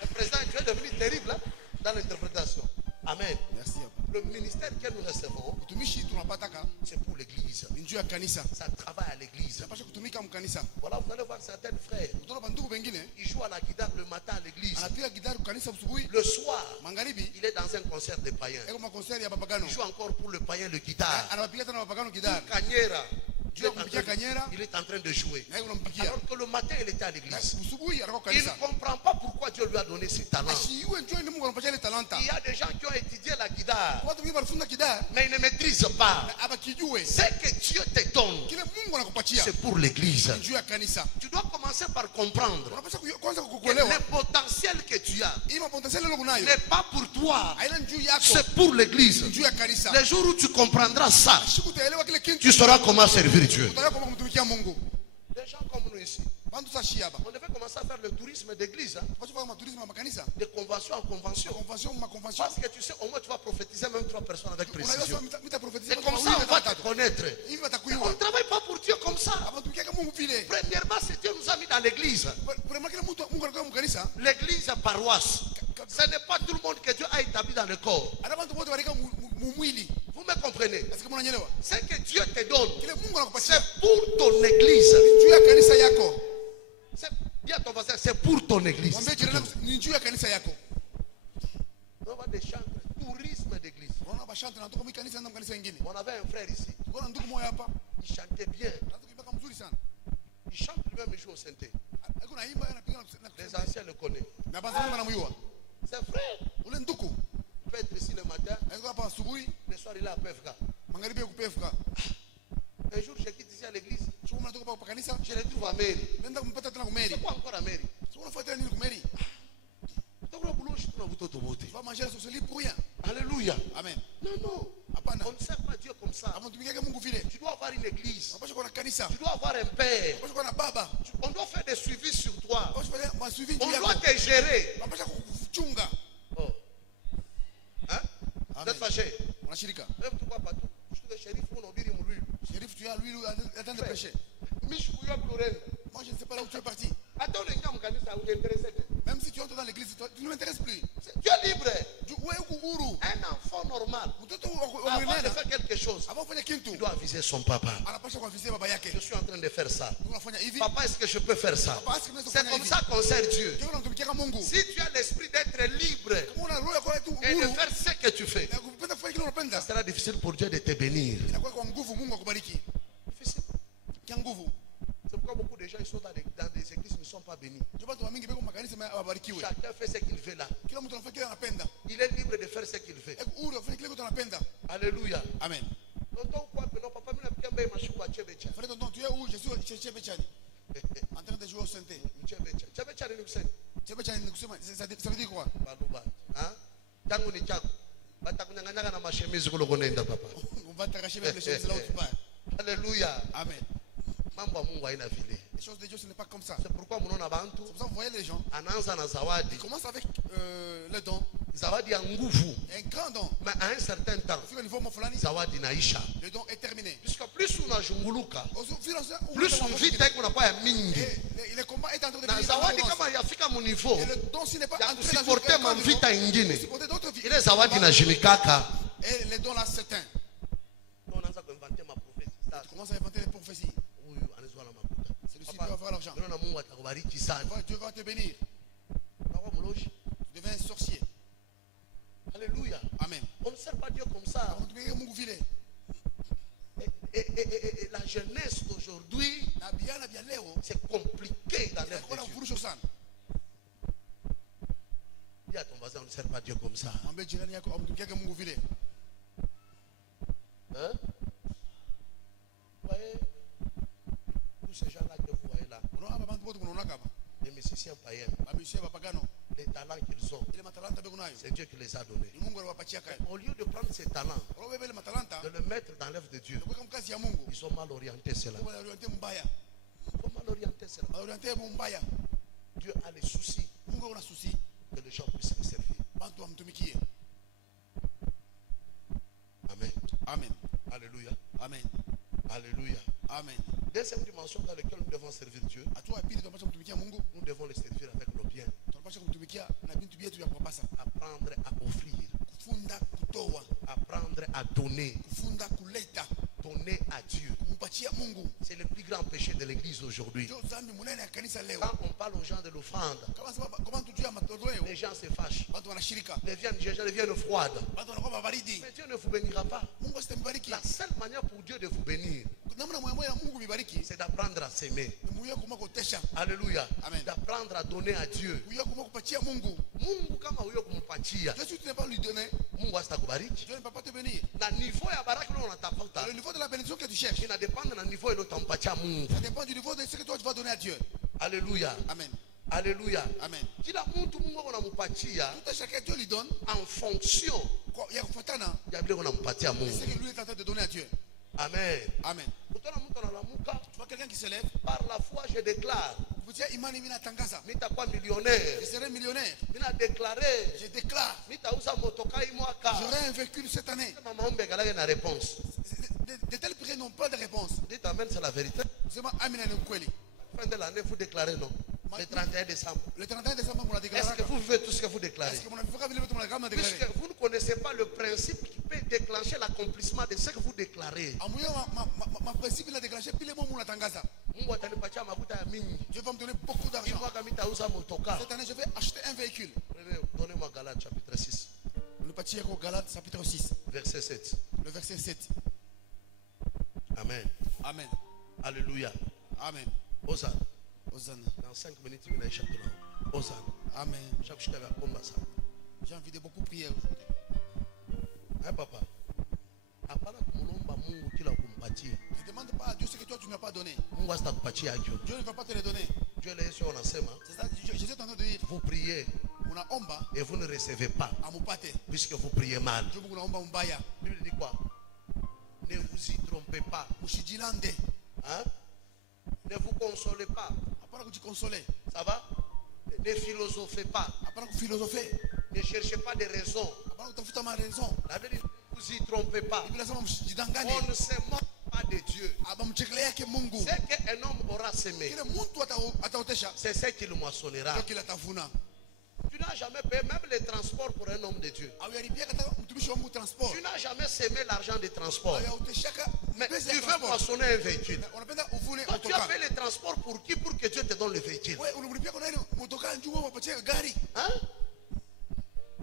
Le président, tu es devenu terrible hein, dans l'interprétation. Amen. Merci. Le ministère que nous recevons, Utumishi tunapataka c'est pour l'église. ni juu ya kanisa. Ça travaille à l'église. Tunapaswa kutumika mkanisa. Voilà, vous allez voir certains frères. Utaona bandugu wengine Ils jouent à la guitare le matin à l'église. anapiga gitari kanisa usubuhi, Le soir, magharibi il est dans un concert de païens. eko makonseri ya babagano. Il joue encore pour le païen le guitare. Anapiga tena babagano gitari. Kanyera. Juu ya kumpigia Kanyera, Il est en train de jouer. na yeye unampigia. Alors que le matin, il était à l'église. Usubuhi anakuwa Il ne kanisa. comprend pas pourquoi Dieu lui a donné ce talent. Asiwe njoo ni Mungu anampatia ile talanta. Il y a des gens qui ont étudié la guitare, Watu wengi wanafunza gitari mais ils ne maîtrisent pas. na abakijue. Ce que Dieu te donne, Kile Mungu anakupatia c'est pour l'église. ni juu ya kanisa. Tu dois commencer par comprendre Unapaswa kwanza que kukuelewa le potentiel que tu as hii mapotentiel ile unayo n'est pas pour toi, haina juu yako, c'est pour l'église. ni juu ya kanisa. Le jour où tu comprendras ça, Siku utaelewa kile kitu, tu sauras comment servir Dieu. utaelewa kama kumtumikia Mungu. Des gens comme nous ici, Bantu sashi hapa. on devait commencer à faire le tourisme d'église, hein, Tunapaswa kufanya maturismo ya makanisa. de convention en convention. Convention ma convention. Parce que tu sais, au moins tu vas prophétiser même 3 personnes avec Unajua précision. mita prophétiser Et comme ça, on va te connaître. hivi On ne watakujua. travaille pas pour Dieu comme ça. Hapa tumikia Mungu vile. Premièrement, c'est Dieu nous a mis dans l'église. Kuna kile mtu Mungu anakuwa mkanisa. L'église paroisse. Ce n'est pas tout le monde que Dieu a établi dans le corps. Ana bantu wote walika mwili. Vous me comprenez? Est-ce que mnanielewa? Ce que Dieu te donne, Kile Mungu anakupatia c'est pour ton église. ni juu ya kanisa yako. Dis à ton voisin, c'est pour ton église. Mwambie jirani ni juu ya kanisa yako. On va des chants, tourisme d'église. Unaona bashante natoka mwi kanisa na kanisa nyingine. On avait un frère ici. Tuko na ndugu mmoja hapa. Il chantait bien. Anatoka mzuri sana. Il chante lui-même, il joue au synthé. Eko na imba anapiga na Les anciens le connaissent. na bantu wangu wanamjua. C'est frère. Ule ndugu Il peut être ici le matin, eko hapa asubuhi, le soir il est à PFK. magharibi kupefuka. Un jour, je quitte ici à l'église. Sio mnatoka hapa kanisa, Je le trouve à Mairie. nenda kumpata tena kumeri. C'est quoi encore à Mairie? Sio unafuata nini kumeri? Donc le boulot, je trouve tout au beauté. Va manger sur ce lit pour rien. Alléluia. Amen. Non, non. Hapana. On ne sert pas Dieu comme ça. Hapo tumikia Mungu vile. Tu dois avoir une église. Unapaswa kuwa na kanisa. Tu dois avoir un père. Unapaswa kuwa na baba. On doit faire des suivis sur toi. Unapaswa kufanya masuivi On juu doit yako. te gérer. Unapaswa kuchunga. Oh. Hein? Vous êtes fâché? Unashirika. Même tu vois pas tout. Je trouve que shérif, on a oublié mon lui. Sheriff, tu as lui attend de prêcher. Miche Kouya Blorel. Moi, je ne sais pas là où tu es parti. Attends, les gars, mon candidat, vous intéressez. Même si tu entres dans l'église, tu ne m'intéresses plus. Tu es libre. Wewe uko huru. Un enfant normal, Mtoto avant de mwenena faire quelque chose, avant kufanya kitu il doit aviser son papa. anapaswa kuafisia baba yake. Je suis en train de faire ça. Unafanya hivi. Papa, est-ce que je peux faire ça? Papa, est-ce que unaweza C'est kufanya comme hivi? ça qu'on sert Dieu. Ndio unamtumikia Mungu. Si tu as l'esprit d'être libre Kama una roho ya kuwa tu et de huru faire ce que tu fais, na kupenda kufanya kile unapenda, ça sera difficile pour Dieu de te bénir. inakuwa kwa nguvu Mungu akubariki. Difficile. Kia nguvu. C'est pourquoi beaucoup de gens ils sont dans des églises qui ne sont pas bénis. Ndio watu wa mingi beko makanisa wabarikiwe. Chacun fait ce qu'il veut là. Kila mtu anafanya kile anapenda. Il est libre de faire ce qu'il veut. Eko huru kufanya kile kitu anapenda. Alléluia. Amen. Tonton quoi, non, papa, mimi napiga mbele mashuku wa Chebecha. Frère tonton, tu es où? Je suis chez Bechani. En train de jouer au synthé. Chebecha. Chebecha ni kusema. Bechani ni kusema ça veut dire quoi? Baluba. Hein? Tangu ni chako. Batakunyang'anya na mashemizi kulo kunaenda papa. On va t'arracher même les choses là où tu pars. Alléluia. Amen. Mambo ya Mungu haina vile. Les choses de Dieu, ce n'est pas comme ça. C'est pourquoi mnaona bantu C'est pour ça que vous voyez les gens. anaanza na zawadi. Ils commencent avec le don. Zawadi ya nguvu. Un grand don. Mais à un certain temps, Au niveau mofulani, zawadi naisha. le don est terminé. Puisque plus unazunguluka, Au fur et à mesure, plus vita kunakuwa ya mingi. et le combat est en train de Na devenir zawadi avance. kama yafika mu niveau Et le don, s'il n'est pas ya entré dans kusiporte un grand mavita niveau, ingine, supporter d'autres vies. ile zawadi na jimikaka. Et les dons là, c'est un. Unaanza kuinventer maprophecy. Tu commences à inventer les prophéties. Huyu anazwa na makuta. Celui-ci doit avoir l'argent. Unaona Mungu atakubariki sana. Dieu va te bénir. Unakuwa mloshi. Tu deviens un sorcier. Alléluia. Amen. On ne sert pas Dieu comme ça. On te Mungu vile. Et la jeunesse d'aujourd'hui, Na bien leo. c'est compliqué dans l'œuvre Kuna de Dieu. furusho sana. Dis à ton voisin, on ne sert pas Dieu comme ça. Mwambie jirani yako amtumikiage Mungu vile. Hein? Ouais. Les musiciens païens, les talents qu'ils ont, c'est Dieu qui les a donnés. Au lieu de prendre ces talents, de le mettre dans l'œuvre de Dieu, ils ont mal orienté cela. Ils ont mal orienté cela. Dieu a les soucis que les gens puissent le servir. Amen. Amen. Alléluia. Amen. Alléluia. Amen. Deuxième dimension dans laquelle nous devons servir Dieu, nous devons le servir avec nos biens. Apprendre à offrir. Apprendre à donner. Donner à Dieu. C'est le plus grand péché de l'église aujourd'hui. Quand on parle aux gens de l'offrande, les gens se fâchent. Les gens deviennent froides. Mais Dieu ne vous bénira pas. La seule manière pour Dieu de vous bénir, c'est d'apprendre à s'aimer. Alléluia. D'apprendre à donner à Dieu. Mungu kama huyo kumpatia, Mungu asitakubariki. Na niveau ya baraka leo unatafuta, Le niveau de la bénédiction que tu cherches, ina dépend na niveau ile utampatia Mungu. ça dépend du niveau de ce que toi tu vas donner à Dieu. Alléluia. Amen. Alléluia. Amen. Kila mtu Mungu anampatia Tout à chacun Dieu lui donne en fonction ya kufuatana ya vile unampatia de Mungu. ce que lui est en train de donner à Dieu. Amen. Amen. Utaona mtu analamuka, Tu vois quelqu'un qui se lève, par la foi je déclare, kupitia imani mimi natangaza, nitakuwa millionnaire. je serai millionnaire. Mina déclarer, Je déclare, nitauza motoka hii mwaka. j'aurai un véhicule cette année. Mama ombe galage na réponse. De telles prières n'ont pas de réponse. Dites amen, c'est la vérité. Sema amina ni ukweli. Fin de l'année, vous déclarez non. Le 31 décembre. Le 31 décembre on a déclaré. Est-ce que vous vivez tout ce que vous déclarez? Est-ce que mon affaire vile mtu mnagama déclaré? Puisque vous ne connaissez pas le principe qui peut déclencher l'accomplissement de ce que vous déclarez. Amuyo ma principe la déclencher pile mo munatangaza. Mungu atanipatia mafuta ya mingi. Dieu va me donner beaucoup Hii d'argent. mwaka mitauza motoka. Cette année je vais acheter un véhicule. Donnez-moi Galates chapitre 6, Le parti au Galates chapitre 6, verset 7. le verset 7. Amen. Amen. Alléluia. Amen. Hosanna. Hosanna. Dans 5 minutes, il y a un chapitre là. Hosanna. Amen. Chaque chose va combattre ça. J'ai envie de beaucoup prier aujourd'hui. Hein, papa? Hapana kumulomba Mungu kila kumpatia. Ne demande pas à Dieu ce que toi tu n'as pas donné. Mungu asitakupatia hicho. Dieu ne va pas te le donner. Dieu le Yesu anasema, C'est ça, Jésus est en train de dire, vous priez unaomba et vous ne recevez pas amupate. puisque vous priez mal. Dieu unaomba mbaya. La Bible dit quoi? Ne vous y trompez pas. Mushijilande. Hein? Ne vous consolez pas. Apana kujikonsoler. Ça va? Ne philosophez pas. Apana kufilosofer. Ne cherchez pas de raisons. Apana kutafuta ma raison. La Bible dit, ne vous y trompez pas. Biblia inasema msijidanganye. On ne se moque pas de Dieu. Abamchekelea yake Mungu. Ce qu'un homme aura semé, Kile mtu ataotesha c'est ce qu'il moissonnera. ndio kile atavuna. Tu n'as jamais payé même les transports pour un homme de Dieu. Awalipia kata mtumishi wa Mungu transport. Tu n'as jamais semé l'argent des transports. Ayaoteshaka Mais pesa tu ya veux transport. moissonner un véhicule. Unapenda uvune Toi, tu as motoka. fait les transports pour qui? Pour que Dieu te donne le véhicule. Wewe unamlipia kwa nani motoka njoo wapatie gari. Hein?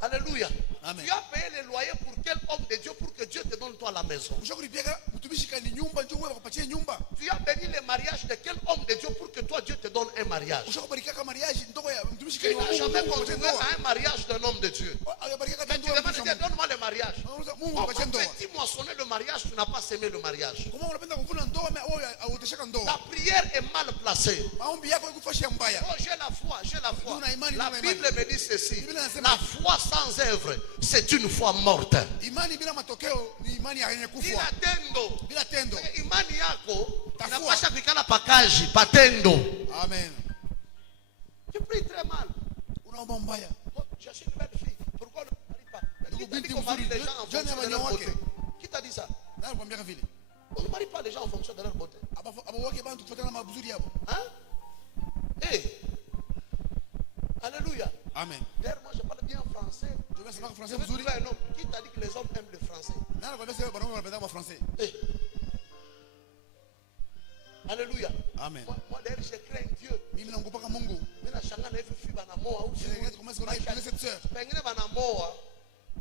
Alléluia. Amen. Tu as payé les loyers pour quel homme de Dieu pour que Dieu te donne toi la maison? Ushakulipia mtumishi kani nyumba njoo wapatie nyumba. Tu as béni le mariage de quel homme de Dieu pour que toi Dieu te donne un mariage? Ushakubariki kama mariage ndogo ya mtumishi Tu kani n'as jamais contribué à un mariage d'un homme de Dieu. Ayabariki kama Mais tu demandes Dieu, donne-moi le mariage. Mungu Comment apatie ndoa. peux-tu moissonner le mariage? Tu n'as pas semé le mariage. Kama unapenda kuvuna ndoa wewe aoteshaka ndoa. Ta prière est mal placée. Maombi yako ikufashia mbaya. Oh, j'ai la foi, j'ai la foi. Una imani, La una Bible imani. me dit ceci. Biblia inasema- La foi sans œuvre, c'est une foi morte. Imani bila matokeo ni imani yenye kufa. Bila tendo. Bila tendo. Imani yako Ta foi. inapasha kuikala pakaji, patendo. Amen. Tu pries très mal. Unaomba mbaya. Oh, je suis une belle fille. Pourquoi on ne marie pas? Qui t'a dit binti qu'on marie mzuri. les gens en Jeune fonction de ya leur wanawake. beauté? Qui t'a dit ça? Na nakwambia vile. On ne marie pas les gens en fonction de leur beauté. Abawake bantu kufuatana na mabuzuri yao. Hein? Hey. Alléluia. Amen. D'ailleurs, moi je parle bien français. Je vais savoir Je français veux mzuri. trouver un homme. Qui t'a dit que les hommes aiment le français? Na nakwambia sasa bwana wanapenda kwa français. Hey. Alléluia. Amen. Moi d'ailleurs je crains Dieu. Mimi naogopa Mungu. Mimi nashangaa na hivi fi banamoa au Je regarde comment est-ce qu'on a épousé cette sœur. pengine banamoa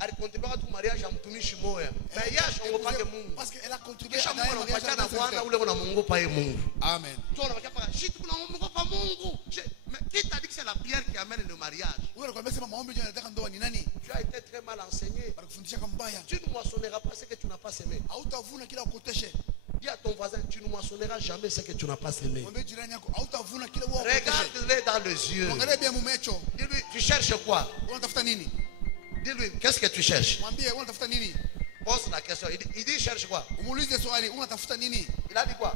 alikontribua tu mariage ya mtumishi moya. Mais yeye ashongopake Mungu. Parce qu'elle a contribué Kisha à Mungu mariage anapatia na de cette Bwana sœur. ule kuna Mungu pa yeye Mungu. Amen. Tu unapatia paka shit kuna Mungu pa Mungu. Mais qui t'a dit que c'est la prière qui amène le mariage? Wewe unakwambia sema maombi ndio yanataka ndoa ni nani? Tu as été très mal enseigné. Barakufundisha kama mbaya. Tu ne moissonneras pas ce que tu n'as pas semé. Hautavuna kila ukoteshe. Dis à ton voisin, tu ne moissonneras jamais ce que tu n'as pas semé. Mwambie jirani yako hautavuna kile wewe. Regarde-les dans les yeux. Angalia bien mumecho. Dis-lui, tu cherches quoi? Unatafuta nini? Dis-lui, qu'est-ce que tu cherches? Mwambie unatafuta nini? Pose la question. Il dit, cherche quoi? Umuulize swali, unatafuta nini? Il a dit quoi?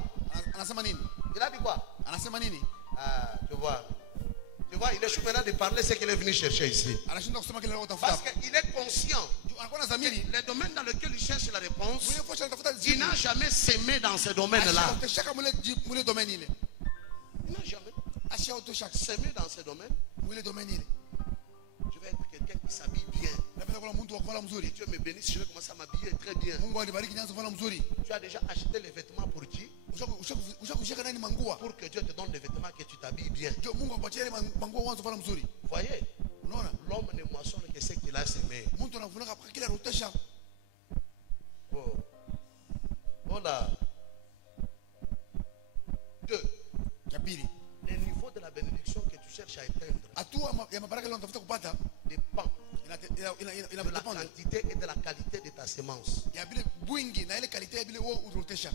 Anasema nini? Il a dit quoi? Anasema nini? Ah, tu vois. Tu vois, il échoue maintenant de parler ce qu'il est venu chercher ici. Anashinda kusema kile unatafuta. Parce qu'il est conscient. Anakuwa na dhamiri. Le domaine dans lequel il cherche la réponse, Mwenye fosha anatafuta il jibu. n'a jamais semé dans ce domaine-là. Utashaka mule domaine ile. Il n'a jamais Asha utoshaka semé dans ce domaine. mule domaine ile. Je vais être quelqu'un qui s'habille bien. Napenda kuna mtu wa kuvala Si mzuri. Dieu me bénisse, je vais commencer à m'habiller très bien. Mungu anibariki nianze kuvala mzuri. Tu as déjà acheté les vêtements pour qui? Ushakushika nani mangua? Pour que Dieu te donne les vêtements que tu t'habilles bien. Ndio Mungu akupatie ile mangua uanze kuvala mzuri. Vous voyez? Unaona? L'homme ne moissonne que ce qu'il a semé. Mtu anavuna kwa kile anatosha. Oh. Voilà. 2. Ya pili. Le niveau de la bénédiction que tu cherches à atteindre Hatua ya mabaraka ile unatafuta kupata dépend ina de la depend quantité et de la qualité de ta semence. ya vile bwingi na ile kalite ya vile wewe unatosha.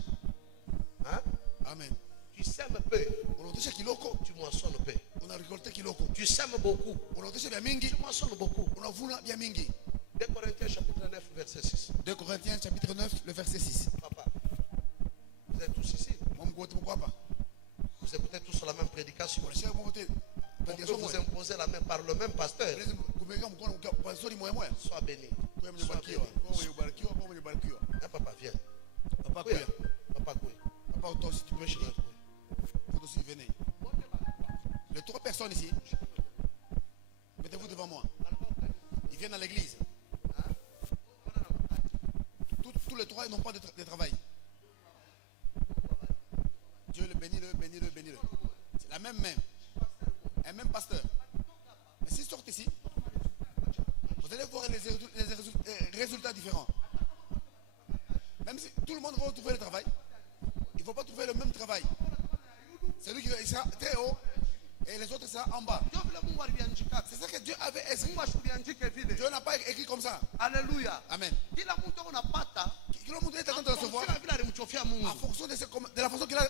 Hein? Amen. Tu sèmes peu, Unatosha kiloko, tu moissonnes peu. una récolter kiloko. Tu sèmes beaucoup, Unatosha vya mingi, tu moissonnes beaucoup. unavuna vya mingi. 2 Corinthiens chapitre 9 verset 6. 2 Corinthiens chapitre 9 le verset 6. Papa, vous êtes tous ici. Mungu wote mko hapa. Vous écoutez tous sur la même prédication. Unashika mko wote. On peut vous imposer la main par le même pasteur. Unaweza kumweka mkono kwa sori moya moya. Sois béni. Kwa mwenye Sois barikiwa, béni. kwa mwenye barikiwa, kwa mwenye barikiwa. Hein, papa, viens. Papa Oui, kuya. papa, oui. Papa auto si tu peux Viens chez chez nous. vous aussi venez. Les 3 personnes ici. Mettez-vous devant moi. Ils viennent à l'église. Tous les 3 n'ont pas de travail. Dieu le bénit, bénit-le, bénit-le. C'est la même main. Un même pasteur. Mais s'ils sortent ici, vous allez voir les résultats différents. Même si tout le monde va trouver le travail, il ne faut pas trouver le même travail. Celui qui sera très haut et les autres seront en bas. C'est ça que Dieu avait écrit. Dieu n'a pas écrit comme ça. Alléluia. Amen. Kila mtu unapata Kila mtu est en train de recevoir vile alimchofia Mungu. en fonction de la façon qu'il a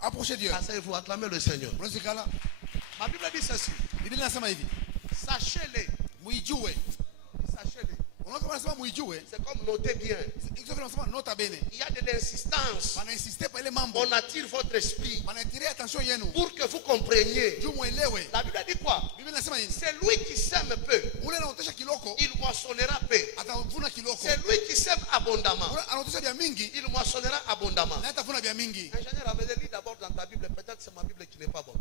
approché Dieu. Asseyez-vous, acclamez le Seigneur. Dans ce cas-là, Ma Bible dit ceci. Biblia inasema hivi, Sachez-les. muijue. Sachez-les. Unaona kama anasema muijue, C'est comme notez bien. hizo vile anasema nota bene. Il y a de l'insistance. Wana insister pa ile mambo. On attire votre esprit Wana attirer attention yenu. pour que vous compreniez. Juu muelewe. La Bible dit quoi? Biblia inasema nini? C'est lui qui sème peu, Ule anaotesha kiloko, il moissonnera peu. atavuna kiloko. C'est lui qui sème abondamment, Ule anaotesha vya mingi, il moissonnera abondamment. na atavuna vya mingi. Ingénieur Abedé, lis d'abord dans ta Bible. Peut-être c'est ma Bible qui n'est pas bonne.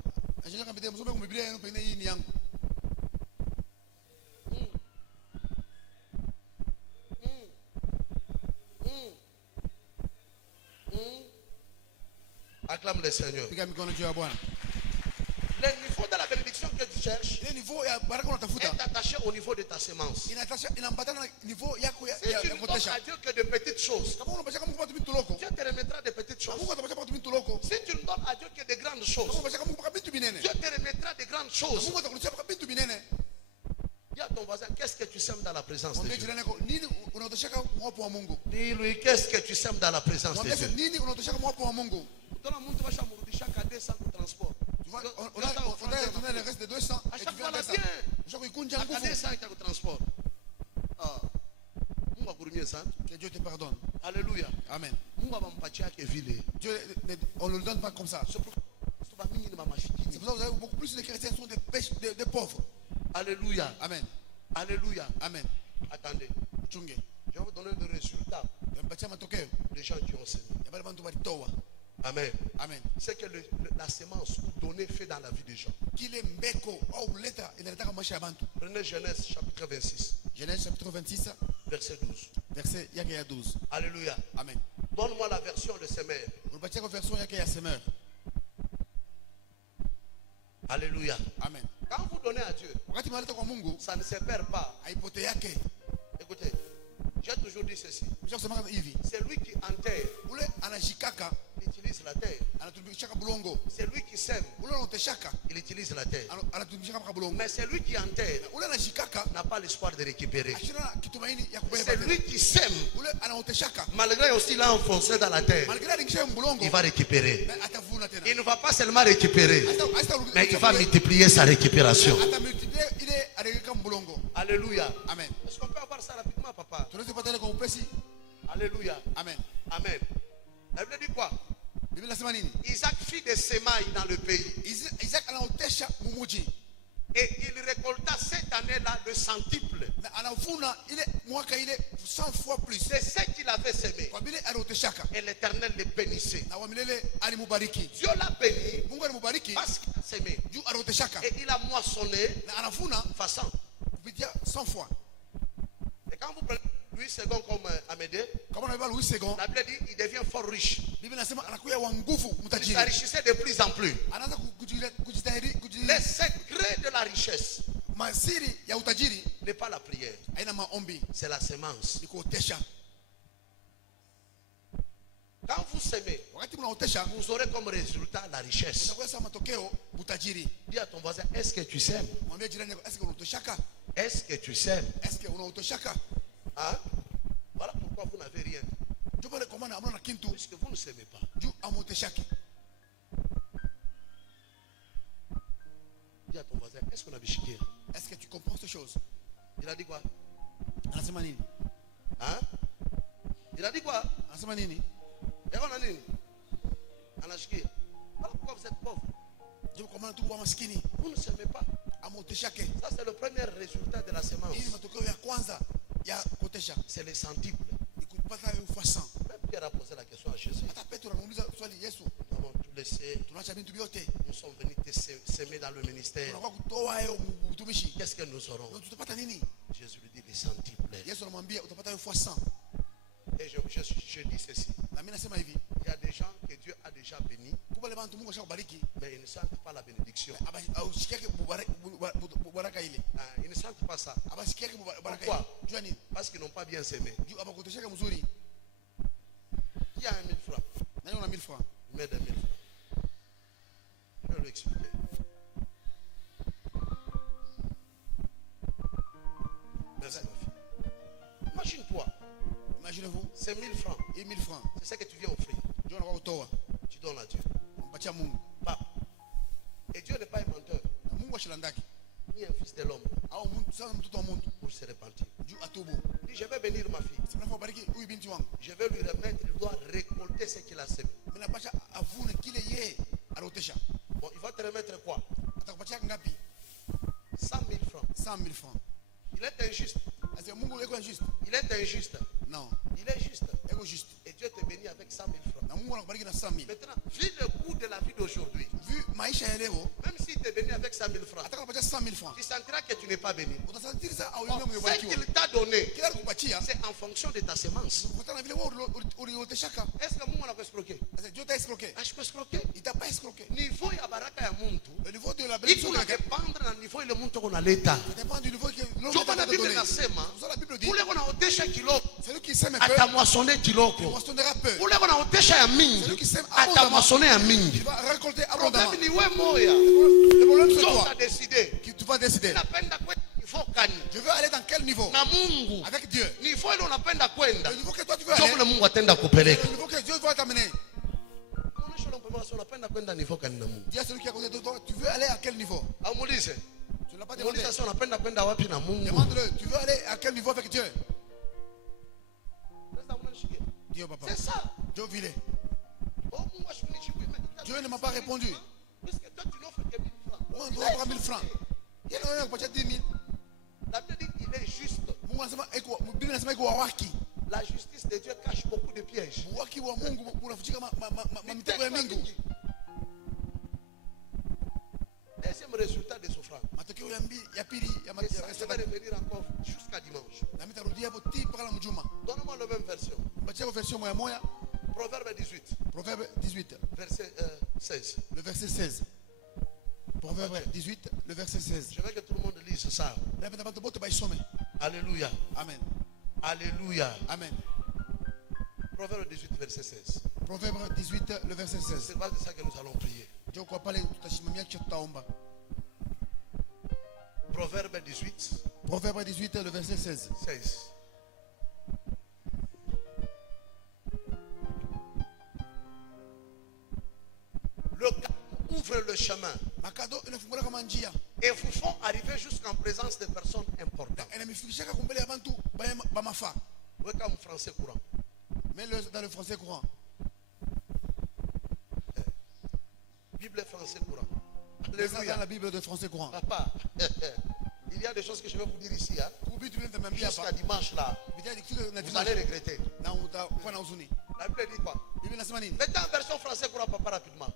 Angalia kama Biblia msome kwa Biblia yenu pengine hii ni yangu. Acclame le Seigneur. Piga mikono juu ya Bwana. Le niveau de la bénédiction que tu cherches Ile niveau ya baraka unatafuta est attaché au niveau de ta semence. inaambatana na niveau yako Si tu ne donnes kutesha. à Dieu que de petites choses, Kama unapasha kama kupata vitu loko, Dieu te remettra de petites choses. Mungu atapasha kupata vitu loko. Si tu ne donnes à Dieu que de grandes Kama choses, unapasha kama kupata vitu binene, Dieu te remettra de grandes choses. Mungu atakuletea kupata vitu binene. Dis à ton voisin, qu'est-ce que tu sèmes dans la présence de Mwambie Dieu? jirani yako, nini unaotoshaka mwapo wa Mungu? Dis-lui, qu'est-ce que tu sèmes dans la présence de Mwambie Dieu? nini unaotoshaka mwapo wa Mungu? Utaona mtu washamrudisha kwa 200 kwa transport. Tu vois, on a retourné le reste de 200 À et tu chaque viens fois, de la ça. bien. Chaque ikunja À nguvu. 200 kwa transport. Ah. Mungu akurumie sana. Que Dieu te pardonne. Alléluia. Amen. Mungu abampatia yake vile. Dieu, on ne le donne pas comme ça. C'est pour ça que ni mama C'est shikini. pour ça que vous avez beaucoup plus de chrétiens sont des pauvres. Alléluia. Amen. Alléluia. Amen. Attendez. Chunge. Je vais vous donner le résultat Mpatia matokeo. des gens qui ont semé. Ya bale bantu balitoa. Amen. Amen. C'est que la semence ou donner fait dans la vie des gens. Kile mbeko au leta inaleta maisha ya bantu. Prenez Genèse chapitre 26, Genèse chapitre 26 verset 12. verset yake ya 12. Alléluia. Amen. Donne-moi la version de ses mères. Unapatia kwa version yake ya semeur. Alléluia. Amen. Quand vous donnez à Dieu, Wakati mnaleta kwa Mungu ça ne se perd pas. haipote yake. Écoutez, j'ai toujours dit ceci. Msha kusema hivi. C'est lui qui enterre, Ule anashikaka il utilise la terre. anatumia anatumikishaka bulongo. C'est lui qui sème, Ule anoteshaka il utilise la terre. anatumikishaka mpaka bulongo. Mais c'est lui qui enterre Ule anashikaka n'a pas l'espoir de récupérer. ashina kitumaini ya kubeba C'est tena. lui qui sème, Ule anaoteshaka malgré aussi l'a enfoncé dans la terre, malgré alingisha mbulongo il va récupérer. na atavuna tena. Il ne va pas seulement récupérer, Hasta mais il va multiplier sa récupération. atamultiplie ile aligika mbulongo. Alléluia. Amen. Est-ce qu'on peut avoir ça rapidement, papa? Tunaweza kupata ile kwa upesi. Alléluia. Amen. Amen. La Bible dit quoi? Biblia inasema nini? Isaac fit des semailles dans le pays. Isaac anaotesha mumuji. Et il récolta cette année-là le centuple. Na anavuna ile mwaka ile 100 fois plus. C'est ce qu'il avait semé. Kwa vile anaoteshaka. Et l'Éternel le bénissait. Na wamilele alimubariki. Dieu l'a béni Mungu alimubariki parce qu'il a semé. juu anaoteshaka. Et il a moissonné Na anavuna façon. kupitia 100 fois. Et quand vous prenez Louis II comme Amédée, Kama unabeba Louis II, la Bible dit il devient fort riche. Biblia inasema anakuwa wa nguvu Il mtajiri. s'enrichissait de plus en plus. Anaanza kujitahidi Les secrets de la richesse masiri ya utajiri n'est pas la prière, haina maombi, c'est la semence. ni kuotesha. Quand vous semez, Wakati mnaotesha vous aurez comme résultat la richesse. utakuwa sawa matokeo utajiri. Dis à ton voisin, est-ce que tu sèmes? Mwambie jirani yako, est-ce que unaotoshaka? Est-ce que tu sèmes? Est-ce que unaotoshaka? Hein? Voilà pourquoi vous n'avez rien. Ndio pale kwa maana hamna kitu Puisque vous ne semez pas. juu amoteshaki. Dis à ton voisin, est-ce qu'on a bichiqué? Est-ce que tu comprends cette chose? Il a dit quoi? Anasema nini? Hein? Il a dit quoi? Anasema nini? Et on a dit? Anashikia. Voilà pourquoi vous êtes pauvre. Ndio kwa maana tu kwa maskini Vous ne semez pas. amoteshake. Ça, c'est le premier résultat de la semence. Hii ni matokeo ya kwanza ya kuotesha. C'est le centuple. Ni kupata ufasan. Même Pierre a posé la question à Jésus. Hata Petro anamuuliza swali Yesu, Nous avons tout laissé. tunaacha vitu vyote. Nous sommes venus te semer dans le ministère. Tunakuwa kutoa hayo utumishi. Qu'est-ce que nous aurons? Na tutapata nini? Jésus lui dit les centuples. Yesu anamwambia utapata ufasan. Et je dis ceci. Na mimi nasema hivi, Il y a des gens que Dieu a déjà bénis, kwa wale watu Mungu ashakubariki, mais ils ne sentent pas la bénédiction. abashikiake baraka ile. Ah, ils ne sentent pas ça. Abashikiake baraka ile. Pourquoi? Jua nini? Parce qu'ils n'ont pas bien semé. Juu abakutoshaka mzuri. Qui a 1000 francs? Nani una 1000 francs? Il met des 1000 francs. Je vais lui expliquer. Merci ma fille. Imagine-toi, Imaginez-vous, c'est 1000 francs. hii 1000 francs. C'est ce que tu viens offrir. Juu anakuwa kutoa. Tu donnes à Dieu. Mpatia Mungu. Pape. Et Dieu n'est pas un menteur, Na Mungu ashilandaki. ni un fils de l'homme Au mtu sana mtoto wa mtu. pour se repentir. Juu atubu. Il dit, je vais bénir ma fille. Sasa nafaa bariki huyu binti wangu. Je vais lui remettre, il doit récolter ce qu'il a semé. Mimi napasha avune kile yeye anaotesha. Bon, il va te remettre quoi? Atakupatia ngapi? 100 000 francs. 100,000 francs. Il est injuste. Asa Mungu yuko injuste? Il est injuste. Non. Il est juste. Yuko juste. Et Dieu te bénit avec 100 000 francs. Na Mungu anakubariki na 100,000. Maintenant, vu le coût de la vie d'aujourd'hui, Vu maisha ya leo, même s'il te bénit avec 100 000 francs, atakapatia 100,000 francs. tu sentiras que tu n'es pas béni. Utasantiriza au Bon, yeye ce umebarikiwa. qu'il t'a donné, Kila alikupatia, c'est en fonction de ta semence. kufuatana na vile wewe ulioteshaka. Est-ce que Mungu anakuescroquer? Sasa Dieu t'a escroqué. Ashikuescroquer. Il t'a pas escroqué. Niveau ya baraka ya muntu Le niveau de la bénédiction iko de na quelqu'un dépendre na niveau ile muntu kunaleta. dépend du niveau que l'homme Ndio t'a maana Biblia donné. inasema Pour ça la Bible dit, ule kunaotesha kiloko celui qui sème un peu, atamwasone il kiloko, moissonnera peu. ule kunaotesha ya mingi Celui qui sème abondamment, atamwasone ya il mingi. va récolter abondamment. Problème ni we moya, Le problème c'est ndio toi utadeside qui tu vas décider. napenda kwenda niveau gani Je veux aller dans quel niveau na Mungu. avec Dieu. Niveau ile unapenda kwenda Le niveau que toi tu veux ndio aller, vile Mungu atenda kupeleka. le niveau que Dieu va t'amener. Muoneshe ule mpema wasi unapenda kwenda niveau gani na Mungu. Dis à celui qui est à côté de toi, tu veux aller à quel niveau? Au muulize. Tu ne l'as pas demandé. Muulize sasa unapenda kwenda wapi na Mungu. Demande-le, tu veux aller à quel niveau avec Dieu? Sasa unanishikia. Dis au papa. C'est ça. Dieu vile. Oh Mungu ashunijibu. Dieu ne m'a pas répondu. Puisque toi tu n'offres que 1000 francs. On doit avoir 1000 francs. Il y a un qui a 10 000. La Bible dit qu'il est juste. Mungu anasema eko, Biblia inasema eko wawaki. La justice de Dieu cache beaucoup de pièges. Waki wa Mungu unafichika mitego ya mingi. Deuxième résultat de souffrance. Matokeo ya pili ya Et ça, je vais revenir encore jusqu'à dimanche. na mitarudia hapo ti mpaka la mjuma. Donne-moi la même version. Batia kwa version moya moya. Proverbe 18, Proverbe 18, verset 16. le verset 16. Proverbe 18, le verset 16. Je veux que tout le monde lise ça. Napenda watu wote baisome. Alléluia. Amen. Alléluia. Amen. Proverbe 18, verset 16. Proverbe 18, le verset 16. C'est pas de ça que nous allons prier. Je crois pas les tutashimamia tutaomba. Proverbe 18, Proverbe 18, le verset 16. 16. Le cadeau ouvre le chemin Makado inafungula kama njia. et vous font arriver jusqu'en présence de personnes importantes. Inamifikishaka kumbele ya bantu bamafa. Oui, comme français courant. Mais dans le français courant. Bible français courant. C'est ça dans Alléluia. la Bible de français courant. Papa, il y a des choses que je vais vous dire ici. Hein. Jusqu'à dimanche là, vous allez regretter. La Bible dit quoi? Mettez en version français courant, papa, rapidement.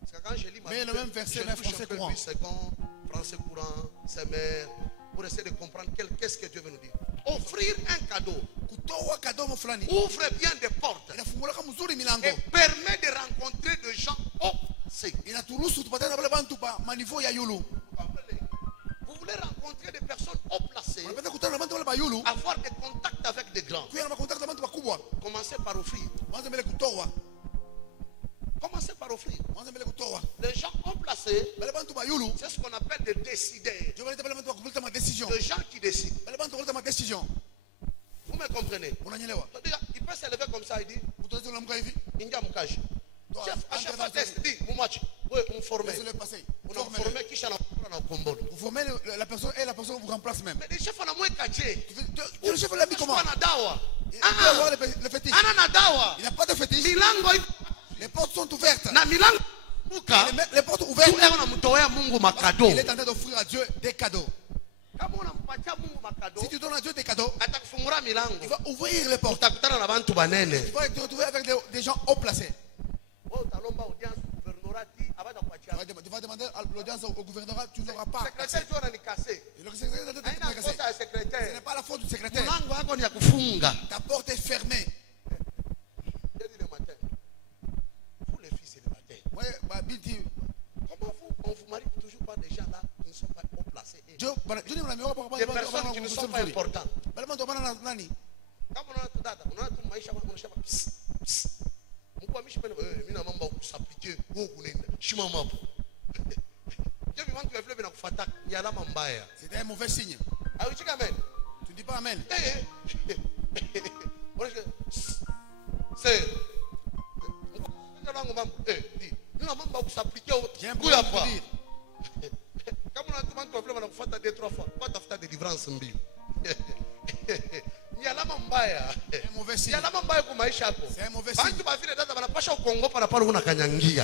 Parce que quand je lis ma Mais Bible, le même verset, mais français courant. 8 secondes, français courant, c'est mère, pour essayer de comprendre qu'est-ce que Dieu veut nous dire. Offrir un cadeau ouvre bien des portes et permet de rencontrer des gens haut placés. Vous voulez rencontrer des personnes haut placées, avoir des contacts avec des grands. Commencez par offrir. Commencez par offrir. Les gens haut placés, c'est ce qu'on appelle des décideurs. Des gens qui décident. Vous me comprenez? Il peut se lever comme ça et dire India Mukaji. Chef, à chaque fois, test, dit Moumachi. Oui, on formait. On a formé qui s'en a combo. Vous formez la personne et la personne vous remplace même. Mais les chefs, on a moins caché. Le chef l'a mis comment? Il peut avoir le fétiche. Il n'a pas de fétiche. Les portes sont ouvertes. Les portes ouvertes. Il est en train d'offrir à Dieu des cadeaux. Si tu donnes à Dieu des cadeaux, il va ouvrir les portes. Tu vas te retrouver avec des gens haut placés. Tu vas demander l'audience au gouvernorat, tu n'auras pas. Le secrétaire, ce n'est pas la faute du secrétaire. Ta porte est fermée. Vous les filles célibataires, comment on vous marie toujours par des gens là qui ne sont pas haut placés? Des personnes qui ne sont pas importantes. C'est un mauvais signe. Tu ne dis pas amen. J'ai un problème pour dire. C'est un mauvais signe. C'est un mauvais signe.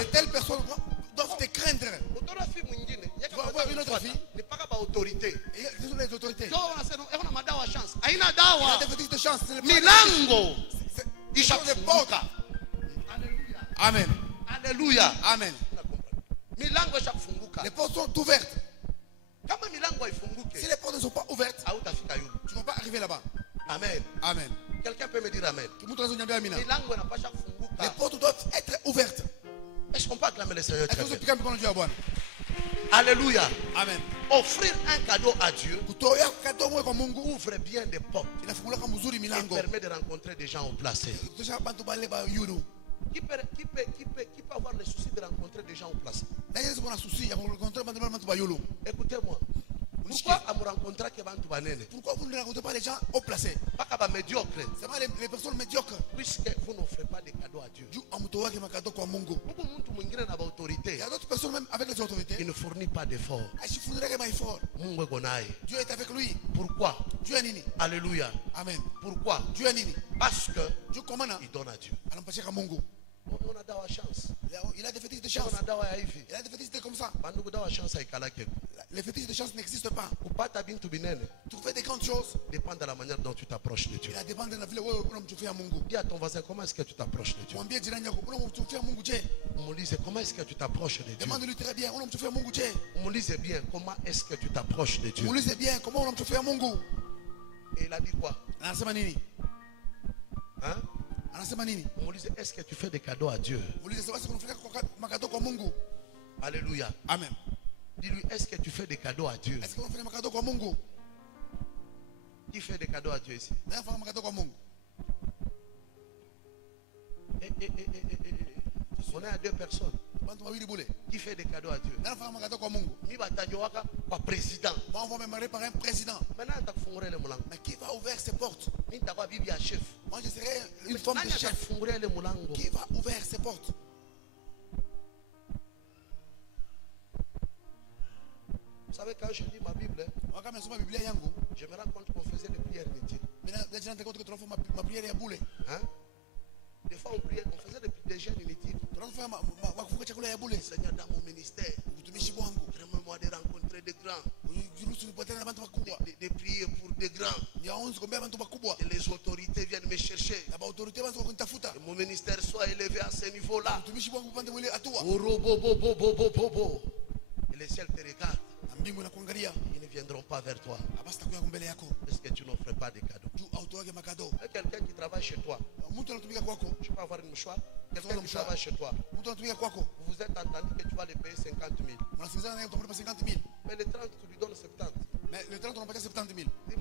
Et telles personnes doivent te craindre. Tu vas voir une autre fille. Et ce sont les autorités. Il y a des petites chances. Milango ishafunguka. Amen. Alléluia. Amen. Milango ishafunguka. Les portes sont ouvertes. Si les portes ne sont pas ouvertes, tu ne vas pas arriver là-bas. Amen. Amen. Quelqu'un peut me dire amen. Les portes doivent être ouvertes. Est-ce qu'on peut acclamer le Seigneur? Alléluia. Amen. Offrir un cadeau à Dieu ouvre bien des portes et permet de rencontrer des gens haut placés. Qui peut avoir le souci de rencontrer des gens haut placés? Écoutez-moi. Pourquoi vous ne rencontrez pas les gens haut placés? C'est pas les personnes médiocres. Puisque vous n'offrez pas de cadeaux à Dieu. Il y a d'autres personnes même avec les autorités. Il ne fournit pas d'efforts. Dieu est avec lui. Pourquoi? Alléluia. Amen. Pourquoi? Parce que il donne à Dieu. On a la chance. Il a des fétiches de chance. Il a des fétiches comme ça. Les fétiches de chance n'existent pas. Trouver des grandes choses dépend de la manière dont tu t'approches de Dieu. Dis à ton voisin, comment est-ce que tu t'approches de Dieu? Comment est-ce que tu t'approches de Dieu? Demande-lui très bien. Bien, comment est-ce que tu t'approches de Dieu? Bien, comment Et il a dit quoi? Hein? Est-ce que tu fais des cadeaux à Dieu? Alléluia. Amen. Dis-lui, est-ce que tu fais des cadeaux à Dieu? Qui fait des cadeaux à Dieu ici? On est à 2 personnes Bantu wawili bule. qui fait des cadeaux à Dieu. Na nafanya makado kwa Mungu. Mi batanyoaka kwa président. Moi on va me marier par un président. Maintenant atakufungura ile mulango. Mais qui va ouvrir ses portes? Mimi nitakuwa bibi ya chef. Moi je serai une femme de Nani chef. atakufungura ile mulango? Qui va ouvrir ses portes? Vous savez, quand je lis ma Bible, Wakati nasoma Biblia yangu, je me rends compte qu'on faisait des prières inutiles. mimi najikuta compte que tunafanya ma prière ya bule. Hein? Des fois, on faisait des jeûnes inutiles. Tunafanya makufuka chakula ya bule. Seigneur, dans mon ministère, Utumishi wangu. permets-moi de rencontrer des grands, Ujiruhusu nipatane na bantu wakubwa. de prier pour des grands. Niaonze kuombea bantu wakubwa. Que les autorités viennent me chercher. Na ba autorité bantu wakunitafuta. Que mon ministère soit élevé à ce niveau-là. Utumishi wangu upande mwile hatua. Orobobobobobobobo. Et les ciels te regardent. Na mbingu inakuangalia. Ils ne viendront pas vers toi. Basi takuya mbele yako. Parce que tu n'offres pas de cadeaux. Juu autoage makado. Et quelqu'un qui travaille chez toi, Mtu anatumika kwako. je peux avoir une mouchoir. Quelqu'un qui travaille chez toi, Mtu anatumika kwako. vous vous êtes entendu que tu vas les payer 50 000. Mnasikilizana naye utamlipa 50,000. Mais le 30, tu lui donnes 70. Mais le 30 unampatia 70,000. Il dit,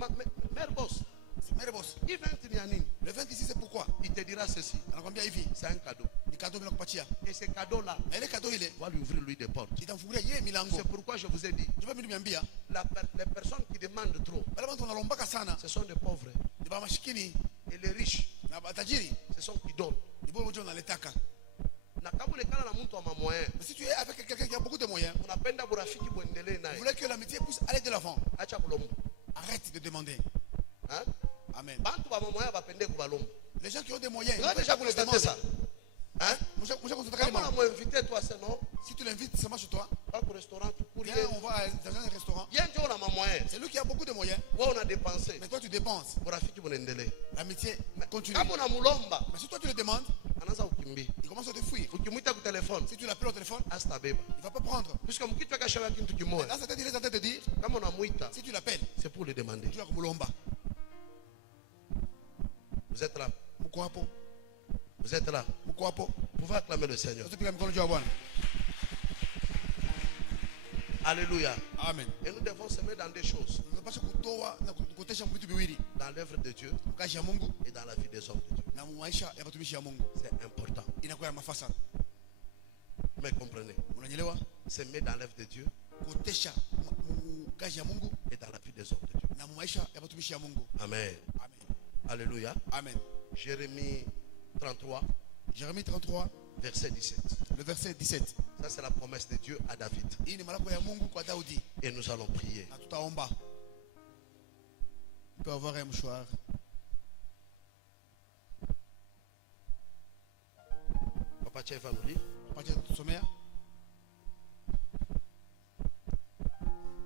mère boss, C'est mère boss. il vient te dire, Le 20 ici c'est pourquoi? il te dira ceci. Anakuambia hivi. C'est un cadeau. Ni cadeau bila kupatia. Et ce cadeau-là, Na ile cadeau ile va lui ouvrir lui des portes. itamfungulia yeye milango. C'est pourquoi je vous ai dit, Ndio mimi nimeambia, les personnes qui demandent trop, wale watu wanalombaka sana ce sont des pauvres. ni ba mashikini Et les riches, na matajiri ce sont qui donnent. ni bora wote wanaletaka. Na kama ulikala na mtu wa moyen, Mais si tu es avec quelqu'un qui a beaucoup de moyens, unapenda burafiki buendelee vous naye, voulez que l'amitié puisse aller de l'avant, acha kulomba. arrête de demander. Hein? Amen. Bantu ba moyen bapende kubalomba. Les gens qui ont des moyens, Vous avez déjà constaté ça? Hein? Moi, Comment on m'a invité toi, c'est non? si tu l'invites seulement chez toi, Pas au restaurant, tu cours. viens, on va dans un restaurant. Viens, tu as moyen. C'est lui qui a beaucoup de moyens, Ouais, on a dépensé. mais toi tu dépenses. Burafiki buendelee. L'amitié continue. Kama unamulomba, Mais si toi tu le demandes, anaanza kukimbia. il commence à te fuir. Ukimwita ku téléphone, Si tu l'appelles au téléphone, asitabeba. il ne va pas prendre. Puisque mkichwa kashawa kitu kimoja. Là, c'est-à-dire, il est en train de te dire, Kama unamuita, si tu l'appelles, c'est pour le demander. tu vas comme l'omba. Vous êtes là. Mukwapo, Vous êtes là. mukwapo. Vous pouvez acclamer le Seigneur. Tupiga mikono juu ya Bwana. Alléluia. Amen. Et nous devons se mettre dans des choses. Tunapaswa kutoa na kutesha vitu viwili, Dans l'œuvre de Dieu kazi ya Mungu et dans la vie des hommes de Dieu. na maisha ya watumishi ya Mungu. C'est important. Inakuwa ya mafaa sana. Mais comprenez. Unanielewa? Se mettre dans l'œuvre de Dieu Kutesha kazi ya Mungu et dans la vie des hommes de Dieu. na maisha ya watumishi ya Mungu. Amen. Amen. Alléluia. Amen. Jérémie 33, Jérémie 33, verset 17. le verset 17. Ça, c'est la promesse de Dieu à David. Hii ni malako ya Mungu kwa Daudi. Et nous allons prier. Na tutaomba. On peut avoir un mouchoir. Papa Tchè va nous lire. Pamoja tusomea.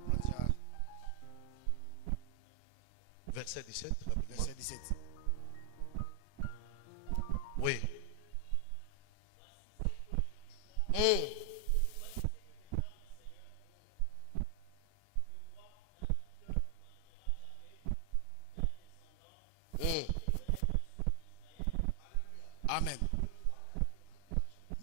Kuanzia Verset 17. Rapidement. verset 17. Oui. Amen.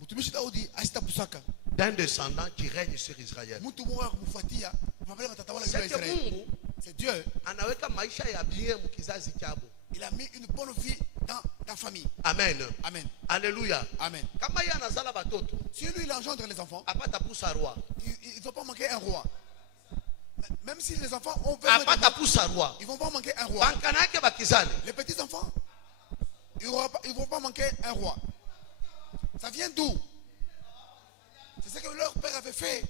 Mtumishi Daudi asitapusaka. D'un descendant qui règne sur Israël. Mtu mmoja kumfuatia, pamoja atatawala juu ya C'est que Israeli. Mungu C'est Dieu. anaweka maisha ya bien mkizazi chabo. Il a mis une bonne vie dans ta famille. Amen. Amen. Alléluia. Amen. Kama yeye anazala batoto, Si lui il engendre les enfants, apata pusa roi. il ne va pas manquer un roi. Même si les enfants ont besoin Apata pusa roi. ils ne vont pas manquer un roi. Bankana yake bakizali. Les petits enfants, ils ne vont pas manquer un roi. Ça vient d'où? C'est ce que leur père avait fait.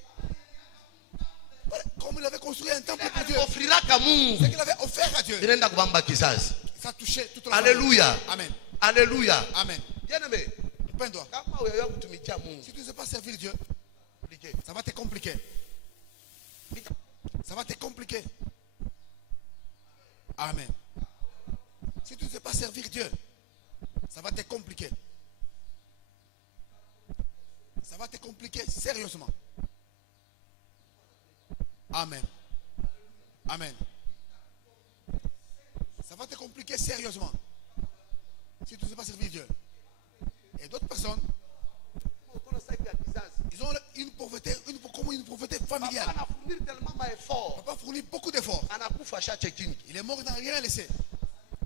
Voilà, comme il avait construit un temple pour Dieu. Offrira ka Ce Mungu. qu'il avait offert à Dieu. Inaenda kubamba kizazi. Ça touchait toute la Alléluia. famille. Amen. Alléluia. Amen. Bien-aimé, Peins-toi. kama uyayo kutumikia Mungu, Si tu ne sais pas servir Dieu, compliqué. ça va te compliquer. Ça va te compliquer. Amen. Si tu ne sais pas servir Dieu, ça va te compliquer. Ça va te compliquer sérieusement. Amen. Amen. Ça va te compliquer sérieusement. Si tu ne sais pas servir Dieu. Et d'autres personnes, ils ont une pauvreté familiale. Anafundir tellement maeffort. Papa fournit beaucoup d'efforts. Anakufa chache kingi. Il est mort, il n'a rien laissé.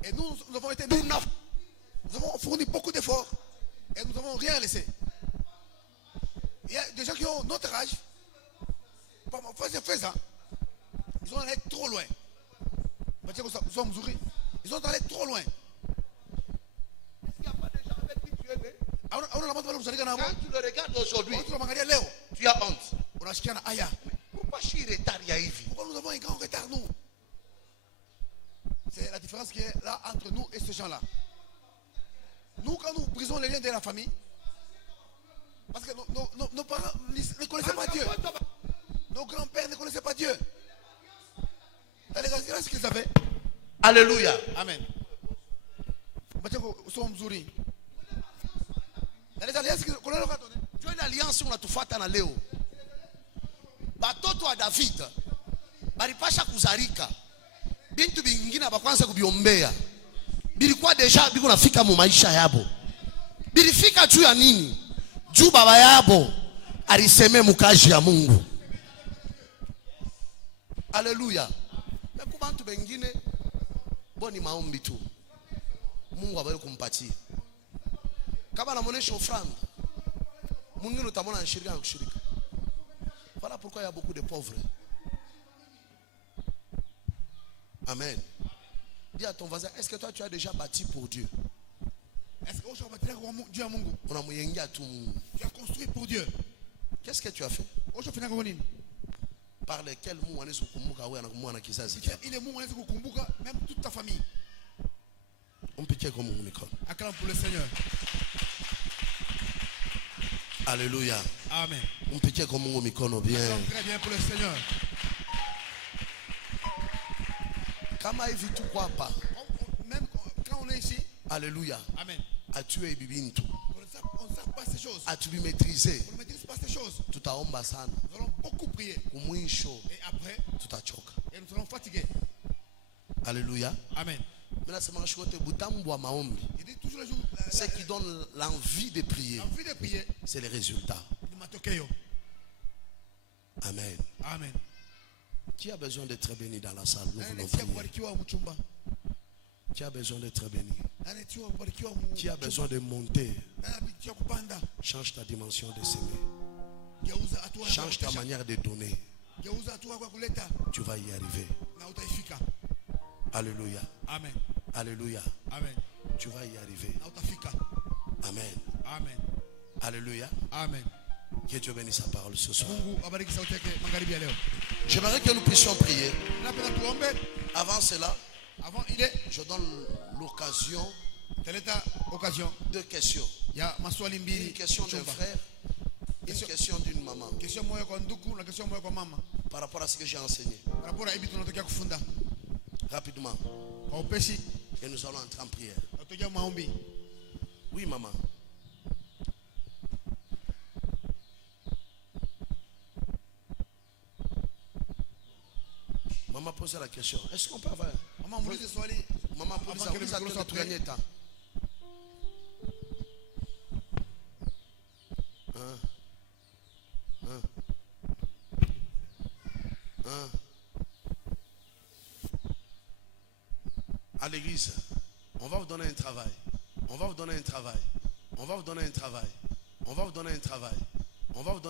Et nous avons été nous avons fourni beaucoup d'efforts. Et nous n'avons rien laissé. Il y a des gens qui ont notre âge. Fais ça. Ils sont allés trop loin. Ils sont allés trop loin. Est-ce qu'il n'y a pas des gens avec qui tu es né? Quand tu le regardes aujourd'hui, tu as honte. Pourquoi je suis retard, Yaïvi? Pourquoi nous avons un grand retard, nous? C'est la différence qui est là entre nous et ces gens-là. Nous, quand nous brisons les liens de la famille, parce que nos parents ne connaissaient pas Dieu. Nos grands-pères ne connaissaient pas Dieu. Regardez ce qu'ils avaient. Alléluia. Amen. Les alliances qu'on leur a données. Tu as une alliance on a tout fait na leo. Batoto wa David balipasha kuzarika. Bintu bingine bakwanza kubiombea. Bilikuwa deja biko nafika mu maisha yabo. Bilifika juu ya nini? Juu baba yabo aliseme mukaji ya Mungu. Alléluia. Na kubantu bengine boni maombi tu. Mungu abali kumpatia. Kama anamuonesha ofrande, mwingine utamwona anashirika na kushirika. Voilà pourquoi il y a beaucoup de pauvres. Amen. Dis à ton voisin, est-ce que toi tu as déjà bâti pour Dieu? Est-ce que tu as bâti pour Dieu à Mungu? Tu as construit pour Dieu. Qu'est-ce que tu as fait? Par lesquels mots on est kukumbuka wewe na kumwana kizazi chako. Il est mots on est kukumbuka même toute ta famille. On peut dire comme on est. Acclame pour le Seigneur. Alléluia. Amen. On peut dire comme on mikono bien. Très bien pour le Seigneur. Kama hivi tu kwa hapa. Même quand on est ici. Alléluia. Amen. À tuer bibintu. On ne sait pas ces choses. À tu maîtriser. On ne maîtrise pas ces choses. Tutaomba sana. Nous allons beaucoup prier. Kumwisho. Et après, tutachoka. Et nous serons fatigués. Alléluia. Amen. Il dit toujours ce qui donne l'envie de prier, c'est les résultats. Amen. Amen. Qui a besoin d'être béni dans la salle? Nous voulons prier. Qui a besoin d'être béni? Qui a besoin de monter? Change ta dimension de s'aimer. Change ta manière de donner. Tu vas y arriver. Alléluia. Amen. Alléluia. Amen. Tu vas y arriver. Amen. Amen. Alléluia. Amen. Que Dieu bénisse sa parole ce soir. J'aimerais que nous puissions prier. Avant cela, je donne l'occasion de questions. Une question d'un frère, une question d'une maman. Par rapport à ce que j'ai enseigné. Rapidement. Et nous allons entrer en prière. Oui, maman. Maman pose la question. Est-ce qu'on peut avoir... Maman pose la question. À l'église, on va vous donner un travail. On va vous donner un travail. On va vous donner un travail. On va vous donner un travail. On va vous donner